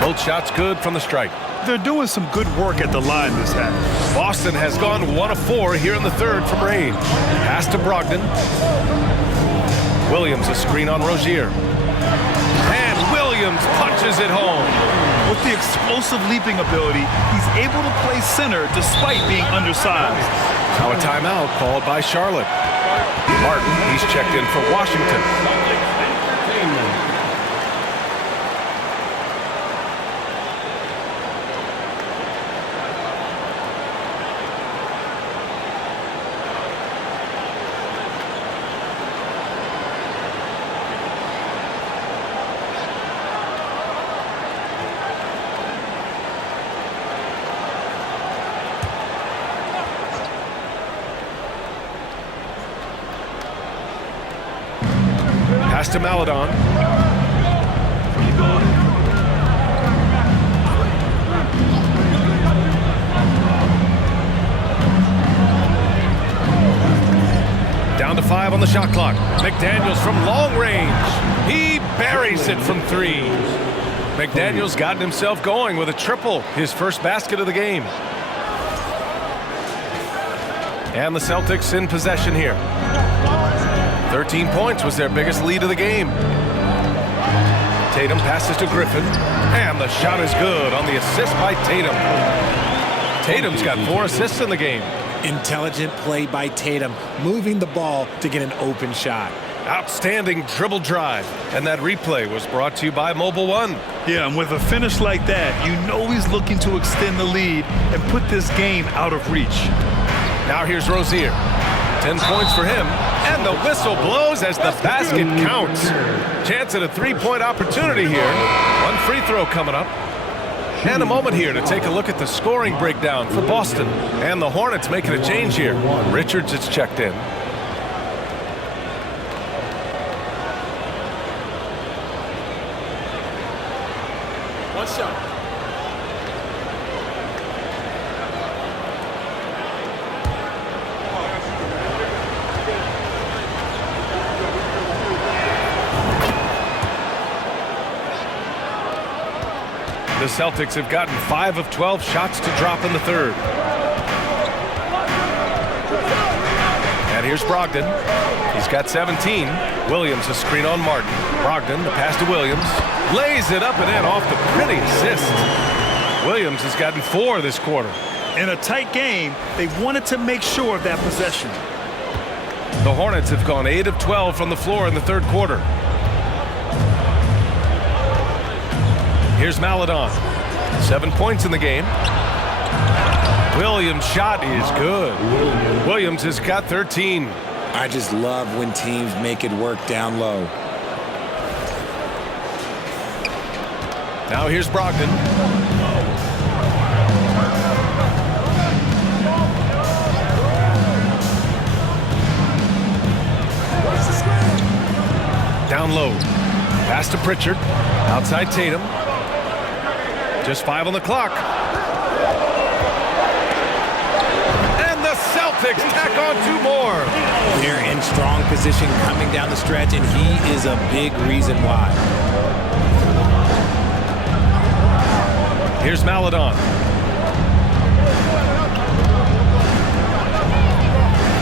Both shots good from the strike. They're doing some good work at the line this half. Boston has gone 1 of 4 here in the third from range. Pass to Brogdon. Williams a screen on Rozier. And Williams punches it home. With the explosive leaping ability, he's able to play center despite being undersized. Now a timeout called by Charlotte. Martin, he's checked in for Washington. Pass to Maladon. Down to 5 on the shot clock. McDaniels from long range. He buries it from 3. McDaniels gotten himself going with a triple, his first basket of the game. And the Celtics in possession here. 13 points was their biggest lead of the game. Tatum passes to Griffin, and the shot is good on the assist by Tatum. Tatum's got 4 assists in the game. Intelligent play by Tatum, moving the ball to get an open shot. Outstanding dribble drive, and that replay was brought to you by Mobile One. Yeah, and with a finish like that, you know he's looking to extend the lead and put this game out of reach. Now here's Rozier. 10 points for him, and the whistle blows as the basket counts. Chance at a 3-point opportunity here. 1 free throw coming up. And a moment here to take a look at the scoring breakdown for Boston. And the Hornets making a change here. Richards is checked in. One shot. The Celtics have gotten 5 of 12 shots to drop in the third. And here's Brogdon. He's got 17. Williams a screen on Martin. Brogdon, the pass to Williams. Lays it up and in off the pretty assist. Williams has gotten 4 this quarter. In a tight game, they wanted to make sure of that possession. The Hornets have gone 8 of 12 from the floor in the third quarter. Here's Maladon. 7 points in the game. Williams' shot is good. Williams has got 13. I just love when teams make it work down low. Now here's Brogdon. Down low. Pass to Pritchard. Outside Tatum. Just 5 on the clock. And the Celtics tack on 2 more. They're in strong position coming down the stretch, and he is a big reason why. Here's Maladon.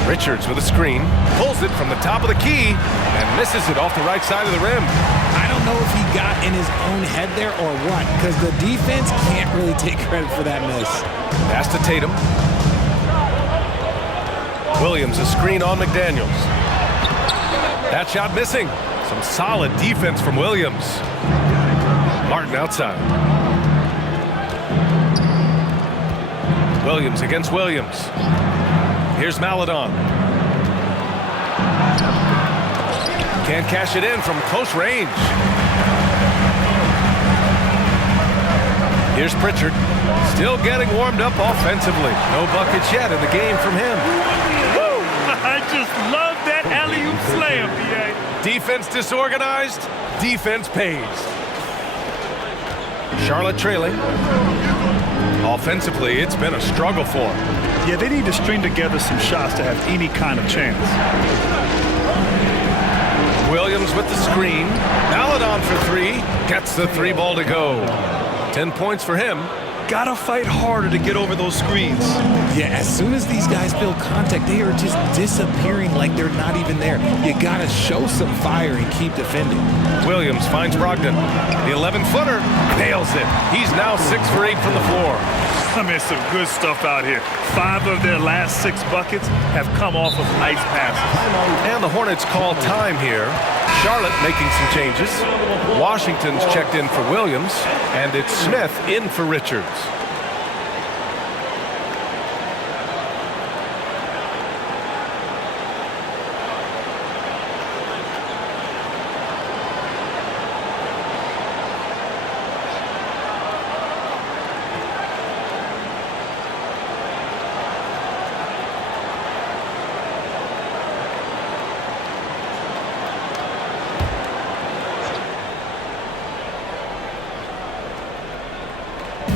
Richards with a screen. Pulls it from the top of the key and misses it off the right side of the rim. I don't know if he got in his own head there or what, because the defense can't really take credit for that miss. Pass to Tatum. Williams a screen on McDaniels. That shot missing. Some solid defense from Williams. Martin outside. Williams against Williams. Here's Maladon. Can't cash it in from close range. Here's Pritchard. Still getting warmed up offensively. No buckets yet in the game from him. Woo! I just love that alley-oop slam, B.A. Defense disorganized. Defense pays. Charlotte trailing. Offensively, it's been a struggle for them. Yeah, they need to string together some shots to have any kind of chance. Williams with the screen. Maladon for three. Gets the three ball to go. 10 points for him. Gotta fight harder to get over those screens. Yeah, as soon as these guys feel contact, they are just disappearing like they're not even there. You gotta show some fire and keep defending. Williams finds Brogdon. The 11-footer nails it. He's now 6 for 8 from the floor. I mean, some good stuff out here. 5 of their last 6 buckets have come off of nice passes. And the Hornets call time here. Charlotte making some changes. Washington's checked in for Williams, and it's Smith in for Richards.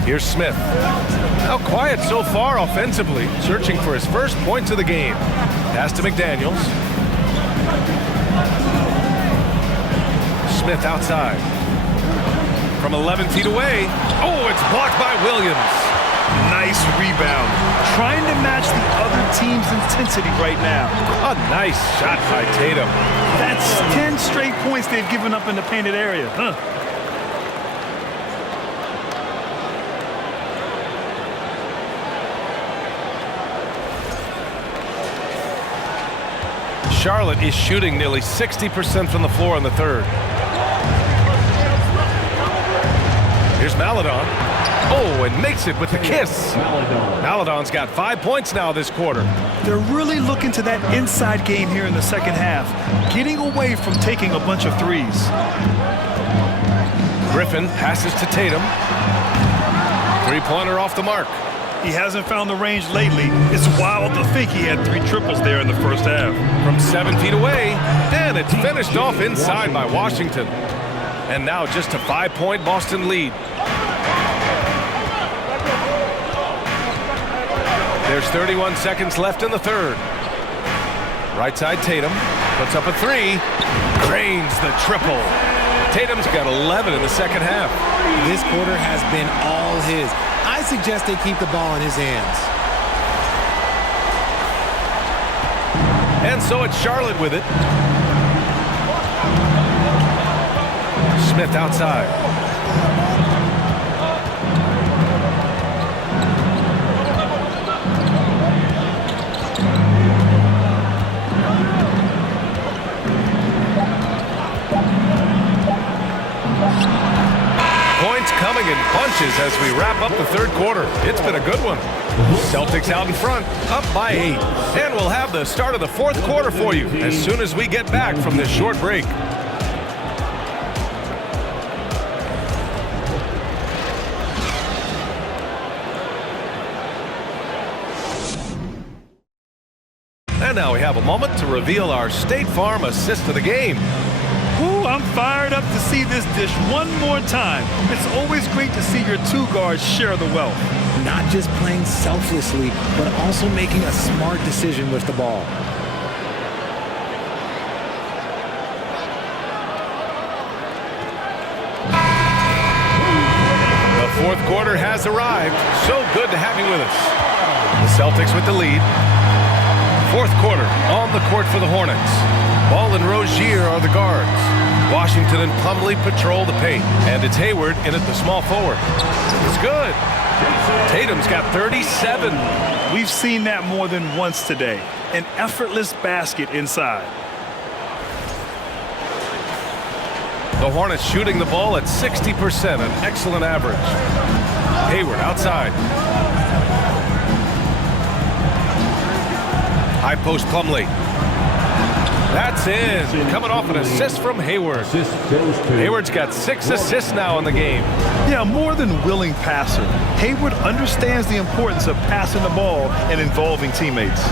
Here's Smith. Now quiet so far offensively, searching for his first points of the game. Pass to McDaniels. Smith outside. From 11 feet away. Oh, it's blocked by Williams. Nice rebound. Trying to match the other team's intensity right now. A nice shot by Tatum. That's 10 straight points they've given up in the painted area. Huh? Charlotte is shooting nearly 60% from the floor in the third. Here's Maladon. Oh, and makes it with the kiss. Maladon's got 5 points now this quarter. They're really looking to that inside game here in the second half, getting away from taking a bunch of threes. Griffin passes to Tatum. Three-pointer off the mark. He hasn't found the range lately. It's wild to think he had 3 triples there in the first half. From 7 feet away, and it's finished off inside by Washington. And now just a 5-point Boston lead. There's 31 seconds left in the third. Right side Tatum puts up a 3, drains the triple. Tatum's got 11 in the second half. This quarter has been all his. I suggest they keep the ball in his hands. And so it's Charlotte with it. Smith outside. Points coming in bunches as we wrap up the third quarter. It's been a good one. Celtics out in front, up by 8. And we'll have the start of the fourth quarter for you as soon as we get back from this short break. And now we have a moment to reveal our State Farm assist of the game. Ooh, I'm fired up to see this dish one more time. It's always great to see your 2 guards share the wealth. Not just playing selflessly, but also making a smart decision with the ball. The fourth quarter has arrived. So good to have you with us. The Celtics with the lead. Fourth quarter on the court for the Hornets. Ball and Rozier are the guards. Washington and Plumlee patrol the paint. And it's Hayward in at the small forward. It's good. Tatum's got 37. We've seen that more than once today. An effortless basket inside. The Hornets shooting the ball at 60%, an excellent average. Hayward outside. High post Plumlee. That's in. Coming off an assist from Hayward. Assist goes to Hayward's got 6 assists now in the game. Yeah, more than willing passer. Hayward understands the importance of passing the ball and involving teammates.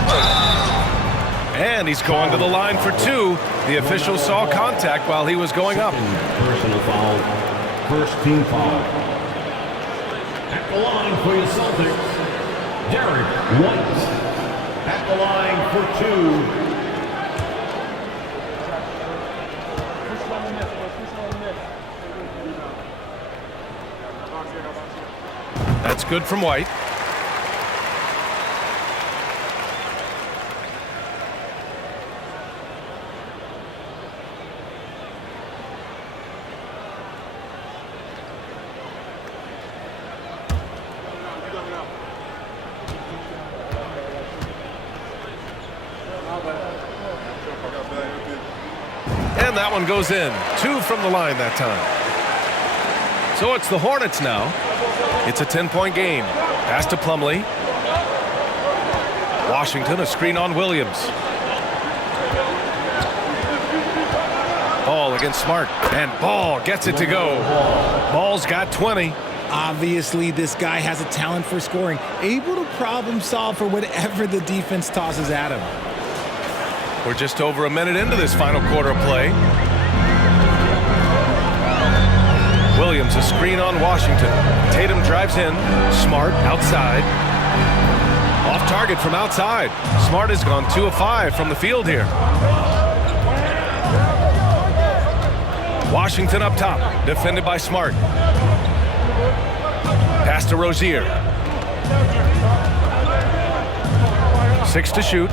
And he's going to the line for 2. The official saw contact while he was going up. personal foul. First team foul. At the line for the Celtics, Derek White. At the line for 2. That's good from White. And that one goes in. 2 from the line that time. So it's the Hornets now. It's a 10-point game. Pass to Plumlee. Washington, a screen on Williams. Ball against Smart. And Ball gets it to go. Ball's got 20. Obviously, this guy has a talent for scoring, able to problem solve for whatever the defense tosses at him. We're just over a minute into this final quarter of play. Williams, a screen on Washington. Tatum drives in. Smart outside. Off target from outside. Smart has gone 2 of 5 from the field here. Washington up top, defended by Smart. Pass to Rozier. 6 to shoot.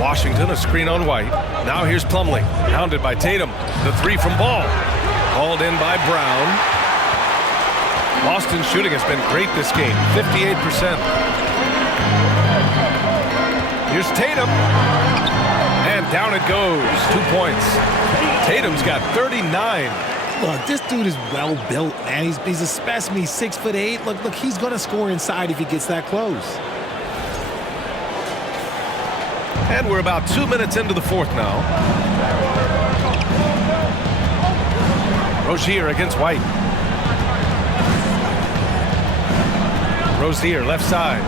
Washington, a screen on White. Now here's Plumlee, hounded by Tatum. The 3 from Ball. Called in by Brown. Boston's shooting has been great this game, 58%. Here's Tatum. And down it goes, 2 points. Tatum's got 39. Look, this dude is well built, man. He's a specimen. He's 6'8". Look, he's going to score inside if he gets that close. And we're about 2 minutes into the fourth now. Rozier against White. Rozier left side.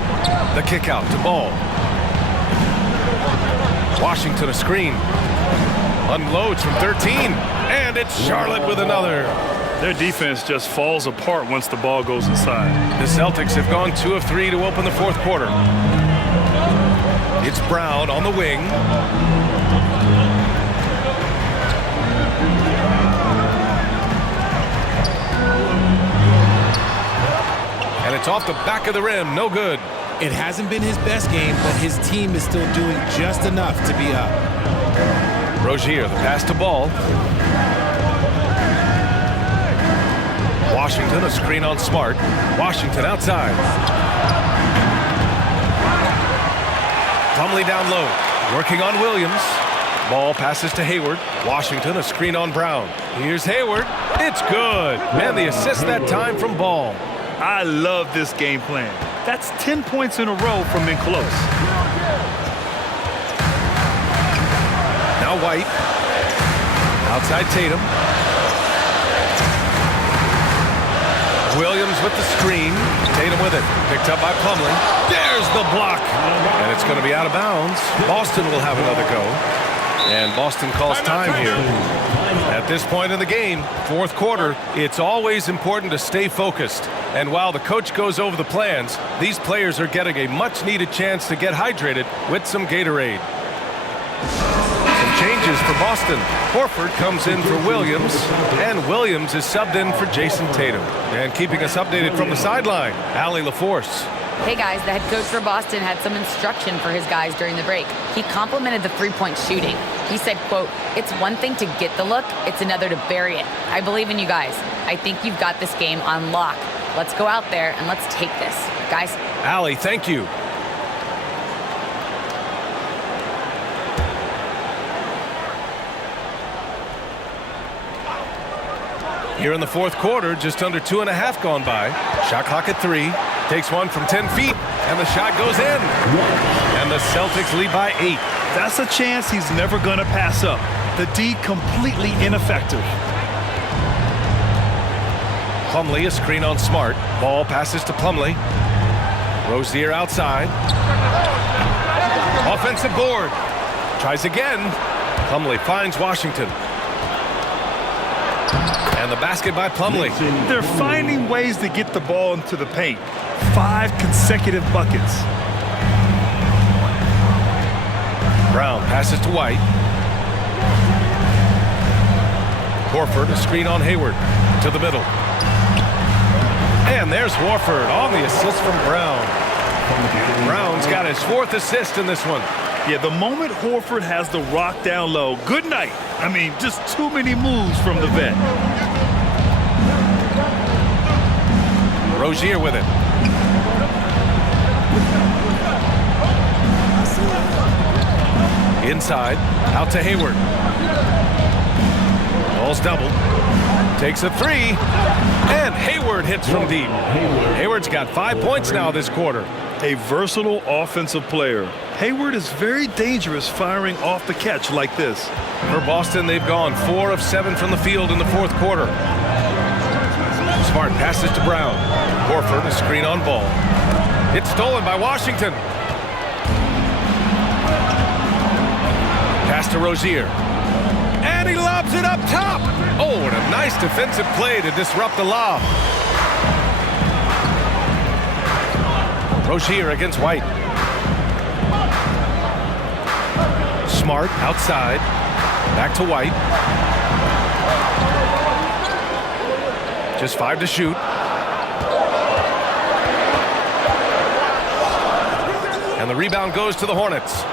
The kick out to Ball. Washington a screen. Unloads from 13. And it's Charlotte with another. Their defense just falls apart once the ball goes inside. The Celtics have gone 2 of 3 to open the fourth quarter. It's Brown on the wing. And it's off the back of the rim. No good. It hasn't been his best game, but his team is still doing just enough to be up. Rozier, the pass to Ball. Washington, a screen on Smart. Washington outside. Plumlee down low, working on Williams. Ball passes to Hayward. Washington, a screen on Brown. Here's Hayward. It's good. Man, the assist that time from Ball. I love this game plan. That's 10 points in a row from in close. Now White. Outside Tatum. Williams with the screen. Tatum with it. Picked up by Plumlee. There's the block. And it's going to be out of bounds. Boston will have another go. And Boston calls time here. At this point in the game, fourth quarter, it's always important to stay focused. And while the coach goes over the plans, these players are getting a much-needed chance to get hydrated with some Gatorade. Some changes for Boston. Horford comes in for Williams, and Williams is subbed in for Jason Tatum. And keeping us updated from the sideline, Allie LaForce. Hey guys, the head coach for Boston had some instruction for his guys during the break. He complimented the three-point shooting. He said, quote, "It's one thing to get the look, it's another to bury it. I believe in you guys. I think you've got this game on lock. Let's go out there and let's take this." Guys. Allie, thank you. Here in the fourth quarter, just under 2.5 gone by. Shot clock at 3. Takes one from 10 feet, and the shot goes in. And the Celtics lead by 8. That's a chance he's never going to pass up. The D completely ineffective. Plumlee, a screen on Smart. Ball passes to Plumlee. Rozier outside. Offensive board. Tries again. Plumlee finds Washington. And the basket by Plumlee. They're finding ways to get the ball into the paint. 5 consecutive buckets. Brown passes to White. Horford, a screen on Hayward. To the middle. And there's Horford on the assist from Brown. Brown's got his 4th assist in this one. Yeah, the moment Horford has the rock down low, good night. I mean, just too many moves from the vet. Rozier with it. Inside, out to Hayward. Ball's doubled. Takes a 3. And Hayward hits from deep. Hayward's got 5 points now this quarter. A versatile offensive player. Hayward is very dangerous firing off the catch like this. For Boston, they've gone 4 of 7 from the field in the 4th quarter. Smart passes to Brown. Horford, a screen on Ball. It's stolen by Washington. Pass to Rozier. And he lobs it up top. Oh, and a nice defensive play to disrupt the lob. Rozier against White. Smart outside. Back to White. Just 5 to shoot. And the rebound goes to the Hornets.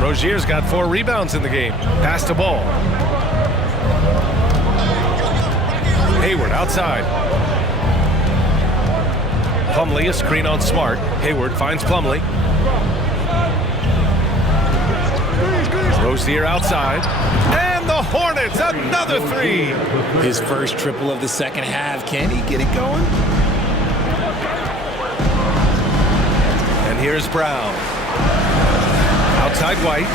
Rozier's got 4 rebounds in the game. Pass to Ball. Hayward outside. Plumlee, a screen on Smart. Hayward finds Plumlee. Rozier outside. And the Hornets, another 3. His first triple of the second half. Can he get it going? And here's Brown. Outside White.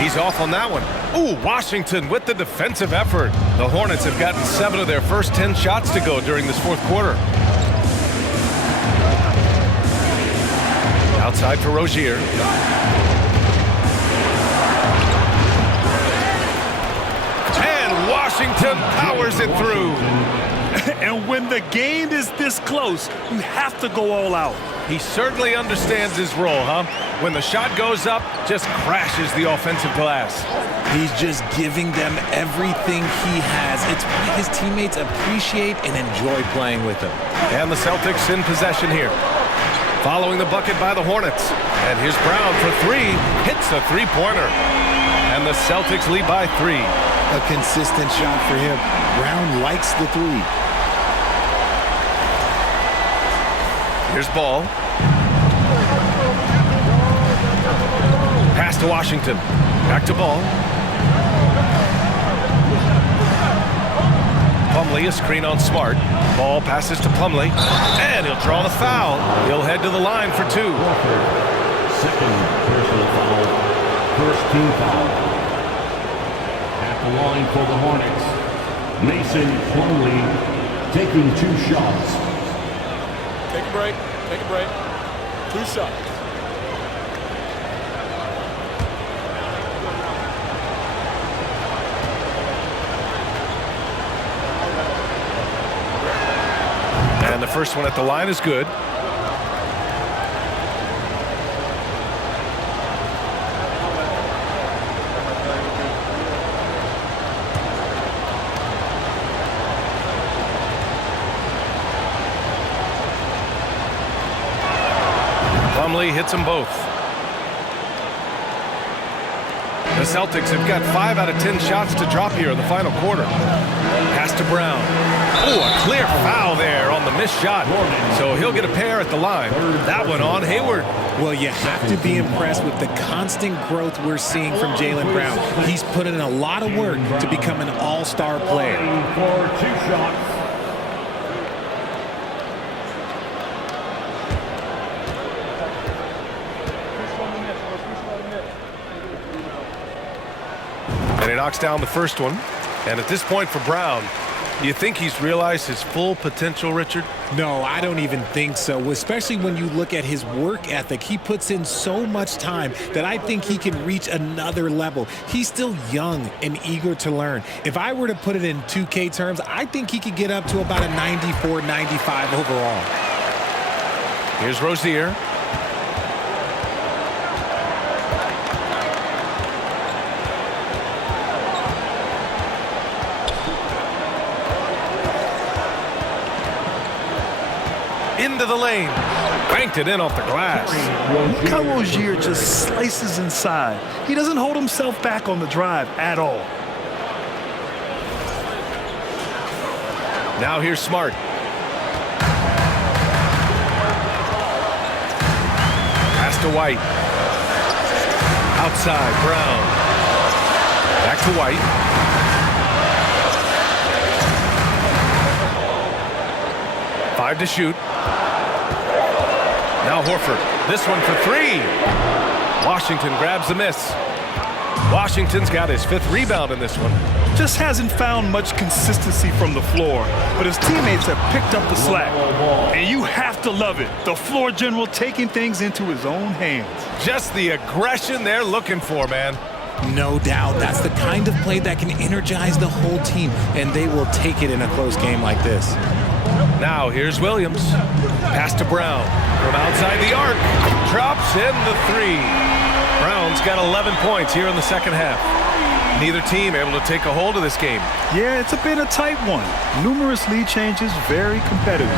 He's off on that one. Ooh, Washington with the defensive effort. The Hornets have gotten 7 of their first 10 shots to go during this 4th quarter. Outside for Rozier. And Washington powers it through. And when the game is this close, you have to go all out. He certainly understands his role, huh? When the shot goes up, just crashes the offensive glass. He's just giving them everything he has. It's why his teammates appreciate and enjoy playing with him. And the Celtics in possession here. Following the bucket by the Hornets. And here's Brown for 3. Hits a 3-pointer. And the Celtics lead by 3. A consistent shot for him. Brown likes the 3. Here's Ball. Pass to Washington. Back to Ball. Plumlee, a screen on Smart. Ball passes to Plumlee. And he'll draw the foul. He'll head to the line for 2. Second personal foul. First team foul. At the line for the Hornets, Mason Plumlee taking 2 shots. Take a break. Take a break. 2 shots. And the first one at the line is good. Plumlee hits them both. The Celtics have got 5 out of 10 shots to drop here in the final quarter. Pass to Brown. Oh, a clear foul there on the missed shot. So he'll get a pair at the line. That one on Hayward. Well, you have to be impressed with the constant growth we're seeing from Jaylen Brown. He's put in a lot of work to become an all-star player. For 2 shots. knocks down the first one. And at this point for Brown, do you think he's realized his full potential, Richard? No, I don't even think so, especially when you look at his work ethic. He puts in so much time that I think he can reach another level. He's still young and eager to learn. If I were to put it in 2K terms, I think he could get up to about a 94, 95 overall. Here's Rozier. Into the lane. Banked it in off the glass. Look how Rozier just slices inside. He doesn't hold himself back on the drive at all. Now here's Smart. Pass to White. Outside, Brown. Back to White. Five to shoot. Now Horford. This one for three. Washington grabs the miss. Washington's got his 5th rebound in this one. Just hasn't found much consistency from the floor, but his teammates have picked up the slack. And you have to love it. The floor general taking things into his own hands. Just the aggression they're looking for, man. No doubt. That's the kind of play that can energize the whole team, and they will take it in a close game like this. Now here's Williams. Pass to Brown. From outside the arc. Drops in the 3. Brown's got 11 points here in the second half. Neither team able to take a hold of this game. Yeah, it's been a tight one. Numerous lead changes, very competitive.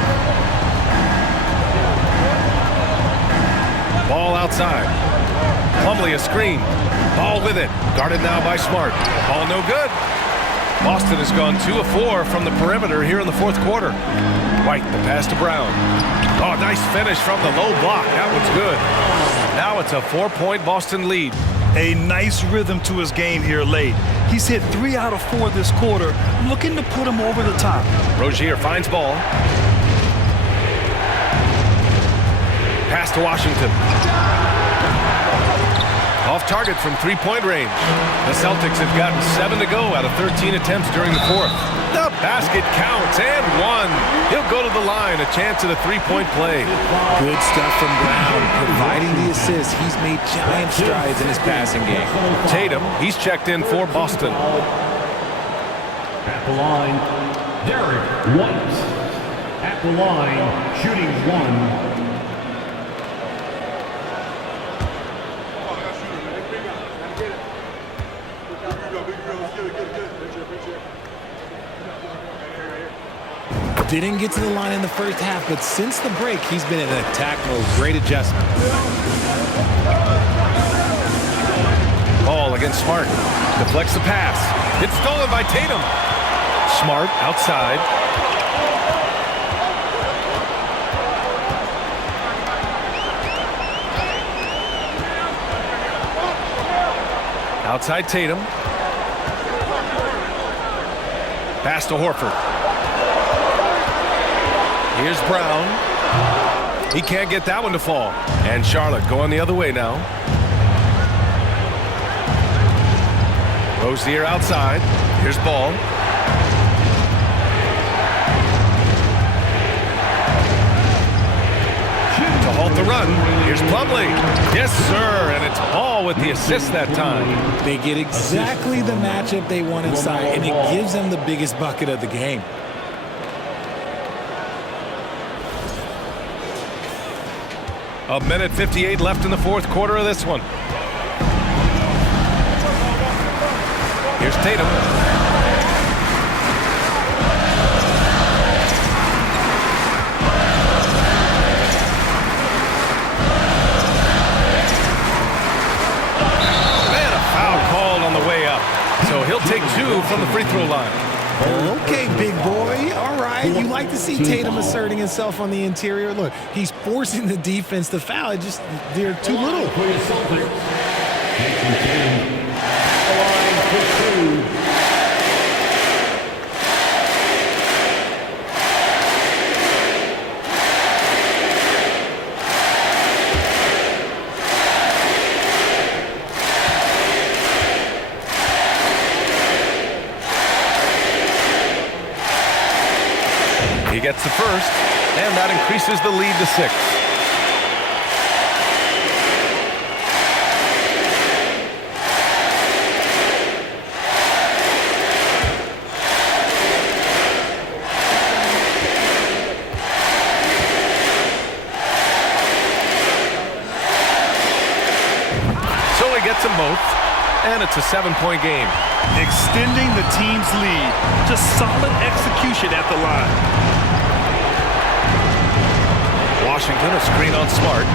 Ball outside. Plumlee a screen. Ball with it. Guarded now by Smart. Ball no good. Boston has gone 2 of 4 from the perimeter here in the 4th quarter. White, the pass to Brown. Oh, nice finish from the low block. That one's good. Now it's a 4-point Boston lead. A nice rhythm to his game here late. He's hit 3 out of 4 this quarter, looking to put him over the top. Rozier finds ball. Pass to Washington. Off target from 3-point range. The Celtics have gotten 7 to go out of 13 attempts during the 4th. The basket counts and 1. He'll go to the line, a chance at a 3-point play. Good stuff from Brown. Providing the assist, he's made giant strides in his passing game. Tatum, he's checked in for Boston. At the line, Derek White. At the line, shooting 1. Didn't get to the line in the first half, but since the break, he's been in attack mode. Great adjustment. Ball against Smart. Deflects the pass. It's stolen by Tatum. Smart outside. Outside Tatum. Pass to Horford. Here's Brown. He can't get that one to fall. And Charlotte going the other way now. Rozier outside. Here's Ball. To halt the run. Here's Plumlee. Yes, sir. And it's Ball with the assist that time. They get exactly the matchup they want inside, and it gives them the biggest bucket of the game. A minute 58 left in the 4th quarter of this one. Here's Tatum. Man, a foul called on the way up. So he'll take 2 from the free throw line. Okay, big boy. All right. You like to see Tatum asserting himself on the interior. Look, he's forcing the defense to foul. It just, they're too little. For your Celtics. The line for 2. that increases the lead to 6. So he gets them both, and it's a 7-point game. Extending the team's lead. Just solid execution at the line. Washington, a screen on Smart.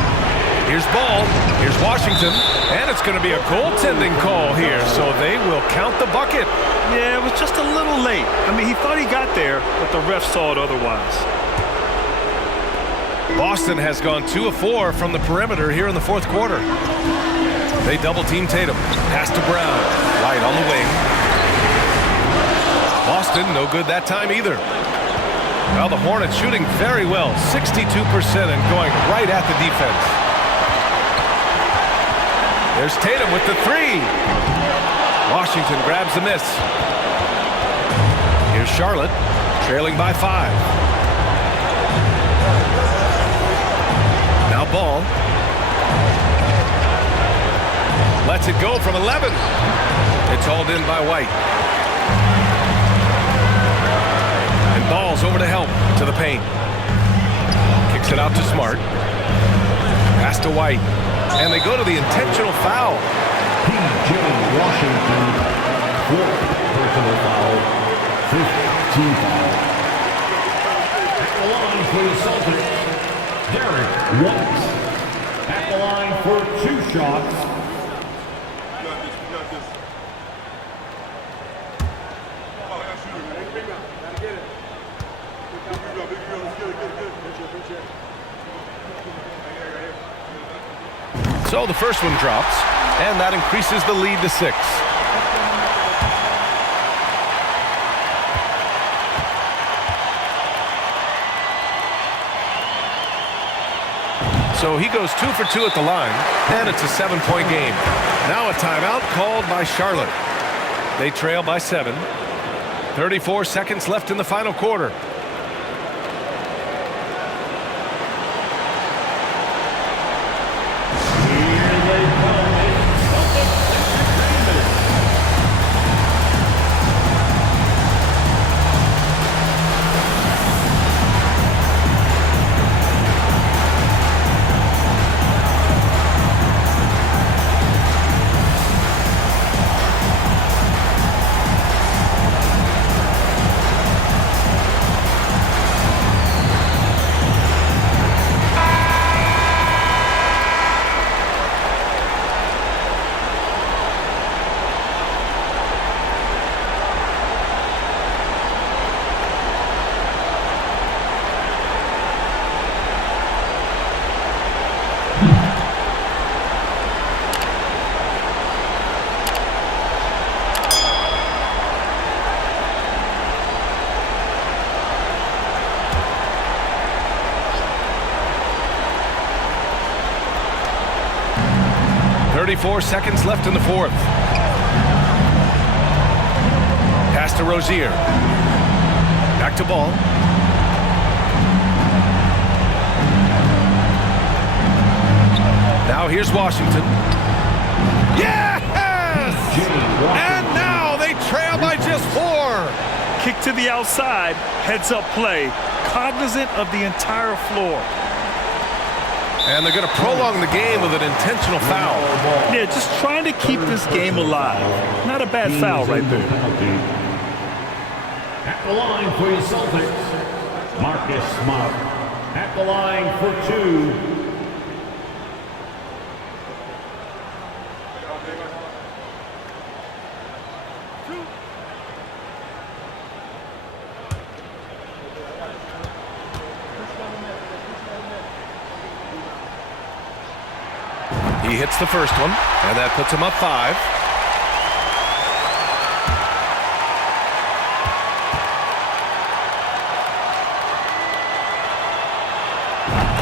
Here's ball. Here's Washington. And it's going to be a goaltending call here, so they will count the bucket. Yeah, it was just a little late. I mean, he thought he got there, but the ref saw it otherwise. Boston has gone 2 of 4 from the perimeter here in the 4th quarter. They double-team Tatum. Pass to Brown. White on the wing. Boston, no good that time either. Well, the Hornets shooting very well, 62% and going right at the defense. There's Tatum with the 3. Washington grabs the miss. Here's Charlotte, trailing by 5. Now Ball. Lets it go from 11. It's hauled in by White. And Ball's over to help to the paint. Kicks it out to Smart. Pass to White. And they go to the intentional foul. P.J. Washington, 4th personal foul, 5th team foul. At the line for the Celtics, Derek White. At the line for 2 shots. So the first one drops, and that increases the lead to 6. So he goes 2 for 2 at the line, and it's a 7-point game. Now a timeout called by Charlotte. They trail by 7. 34 seconds left in the final quarter. Four seconds left in the 4th. Pass to Rozier. Back to Ball. Now here's Washington. Yes! And now they trail by just 4. Kick to the outside, heads-up play, cognizant of the entire floor. And they're going to prolong the game with an intentional foul. Yeah, just trying to keep this game alive. Not a bad foul right there. At the line for your Celtics, Marcus Smart. At the line for 2. He hits the first one, and that puts him up 5.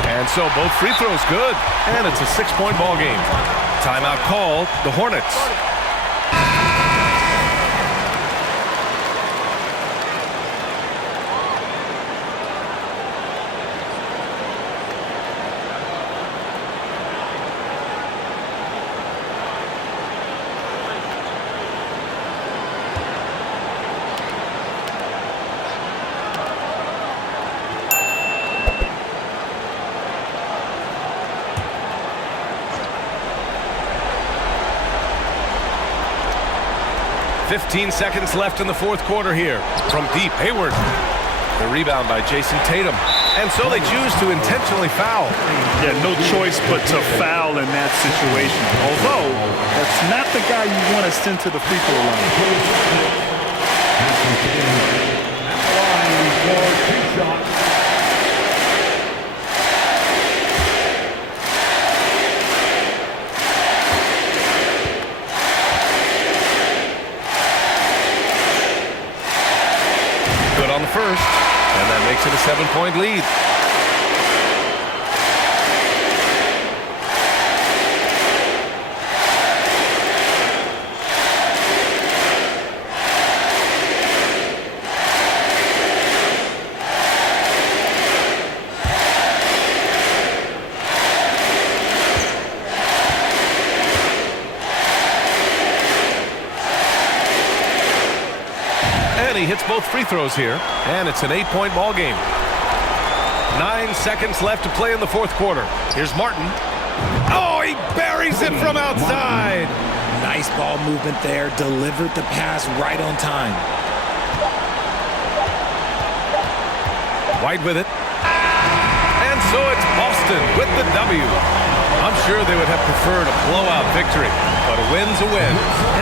And so both free throws good, and it's a 6-point ball game. Timeout called, the Hornets. 15 seconds left in the fourth quarter here. From deep, Hayward. The rebound by Jason Tatum. And so they choose to intentionally foul. Yeah, no choice but to foul in that situation. Although, that's not the guy you want to send to the free throw line. Good on the first. And that makes it a 7-point lead. And he hits both free throws here, and it's an 8-point ball game. 9 seconds left to play in the fourth quarter. Here's Martin. Oh, he buries it from outside. Nice ball movement there. Delivered the pass right on time. White with it. And so it's Boston with the W. I'm sure they would have preferred a blowout victory, but a win's a win.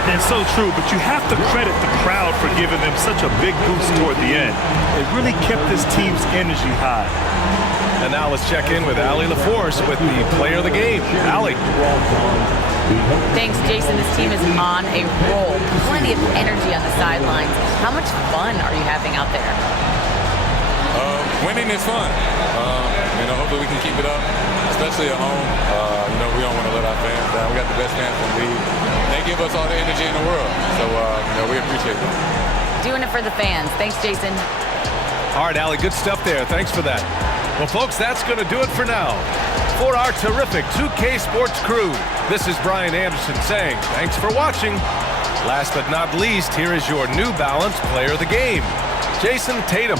And so true, but you have to credit the crowd for giving them such a big boost toward the end. It really kept this team's energy high. And now let's check in with Allie LaForce with the player of the game. Allie. Thanks, Jason. This team is on a roll. Plenty of energy on the sidelines. How much fun are you having out there? Winning is fun. Hopefully we can keep it up, especially at home. We don't want to let our fans down. We got the best fans in the league. They give us all the energy in the world, so we appreciate them. Doing it for the fans. Thanks, Jason. All right, Allie, good stuff there. Thanks for that. Well, folks, that's going to do it for now. For our terrific 2K Sports crew, this is Brian Anderson saying thanks for watching. Last but not least, here is your New Balance player of the game, Jason Tatum.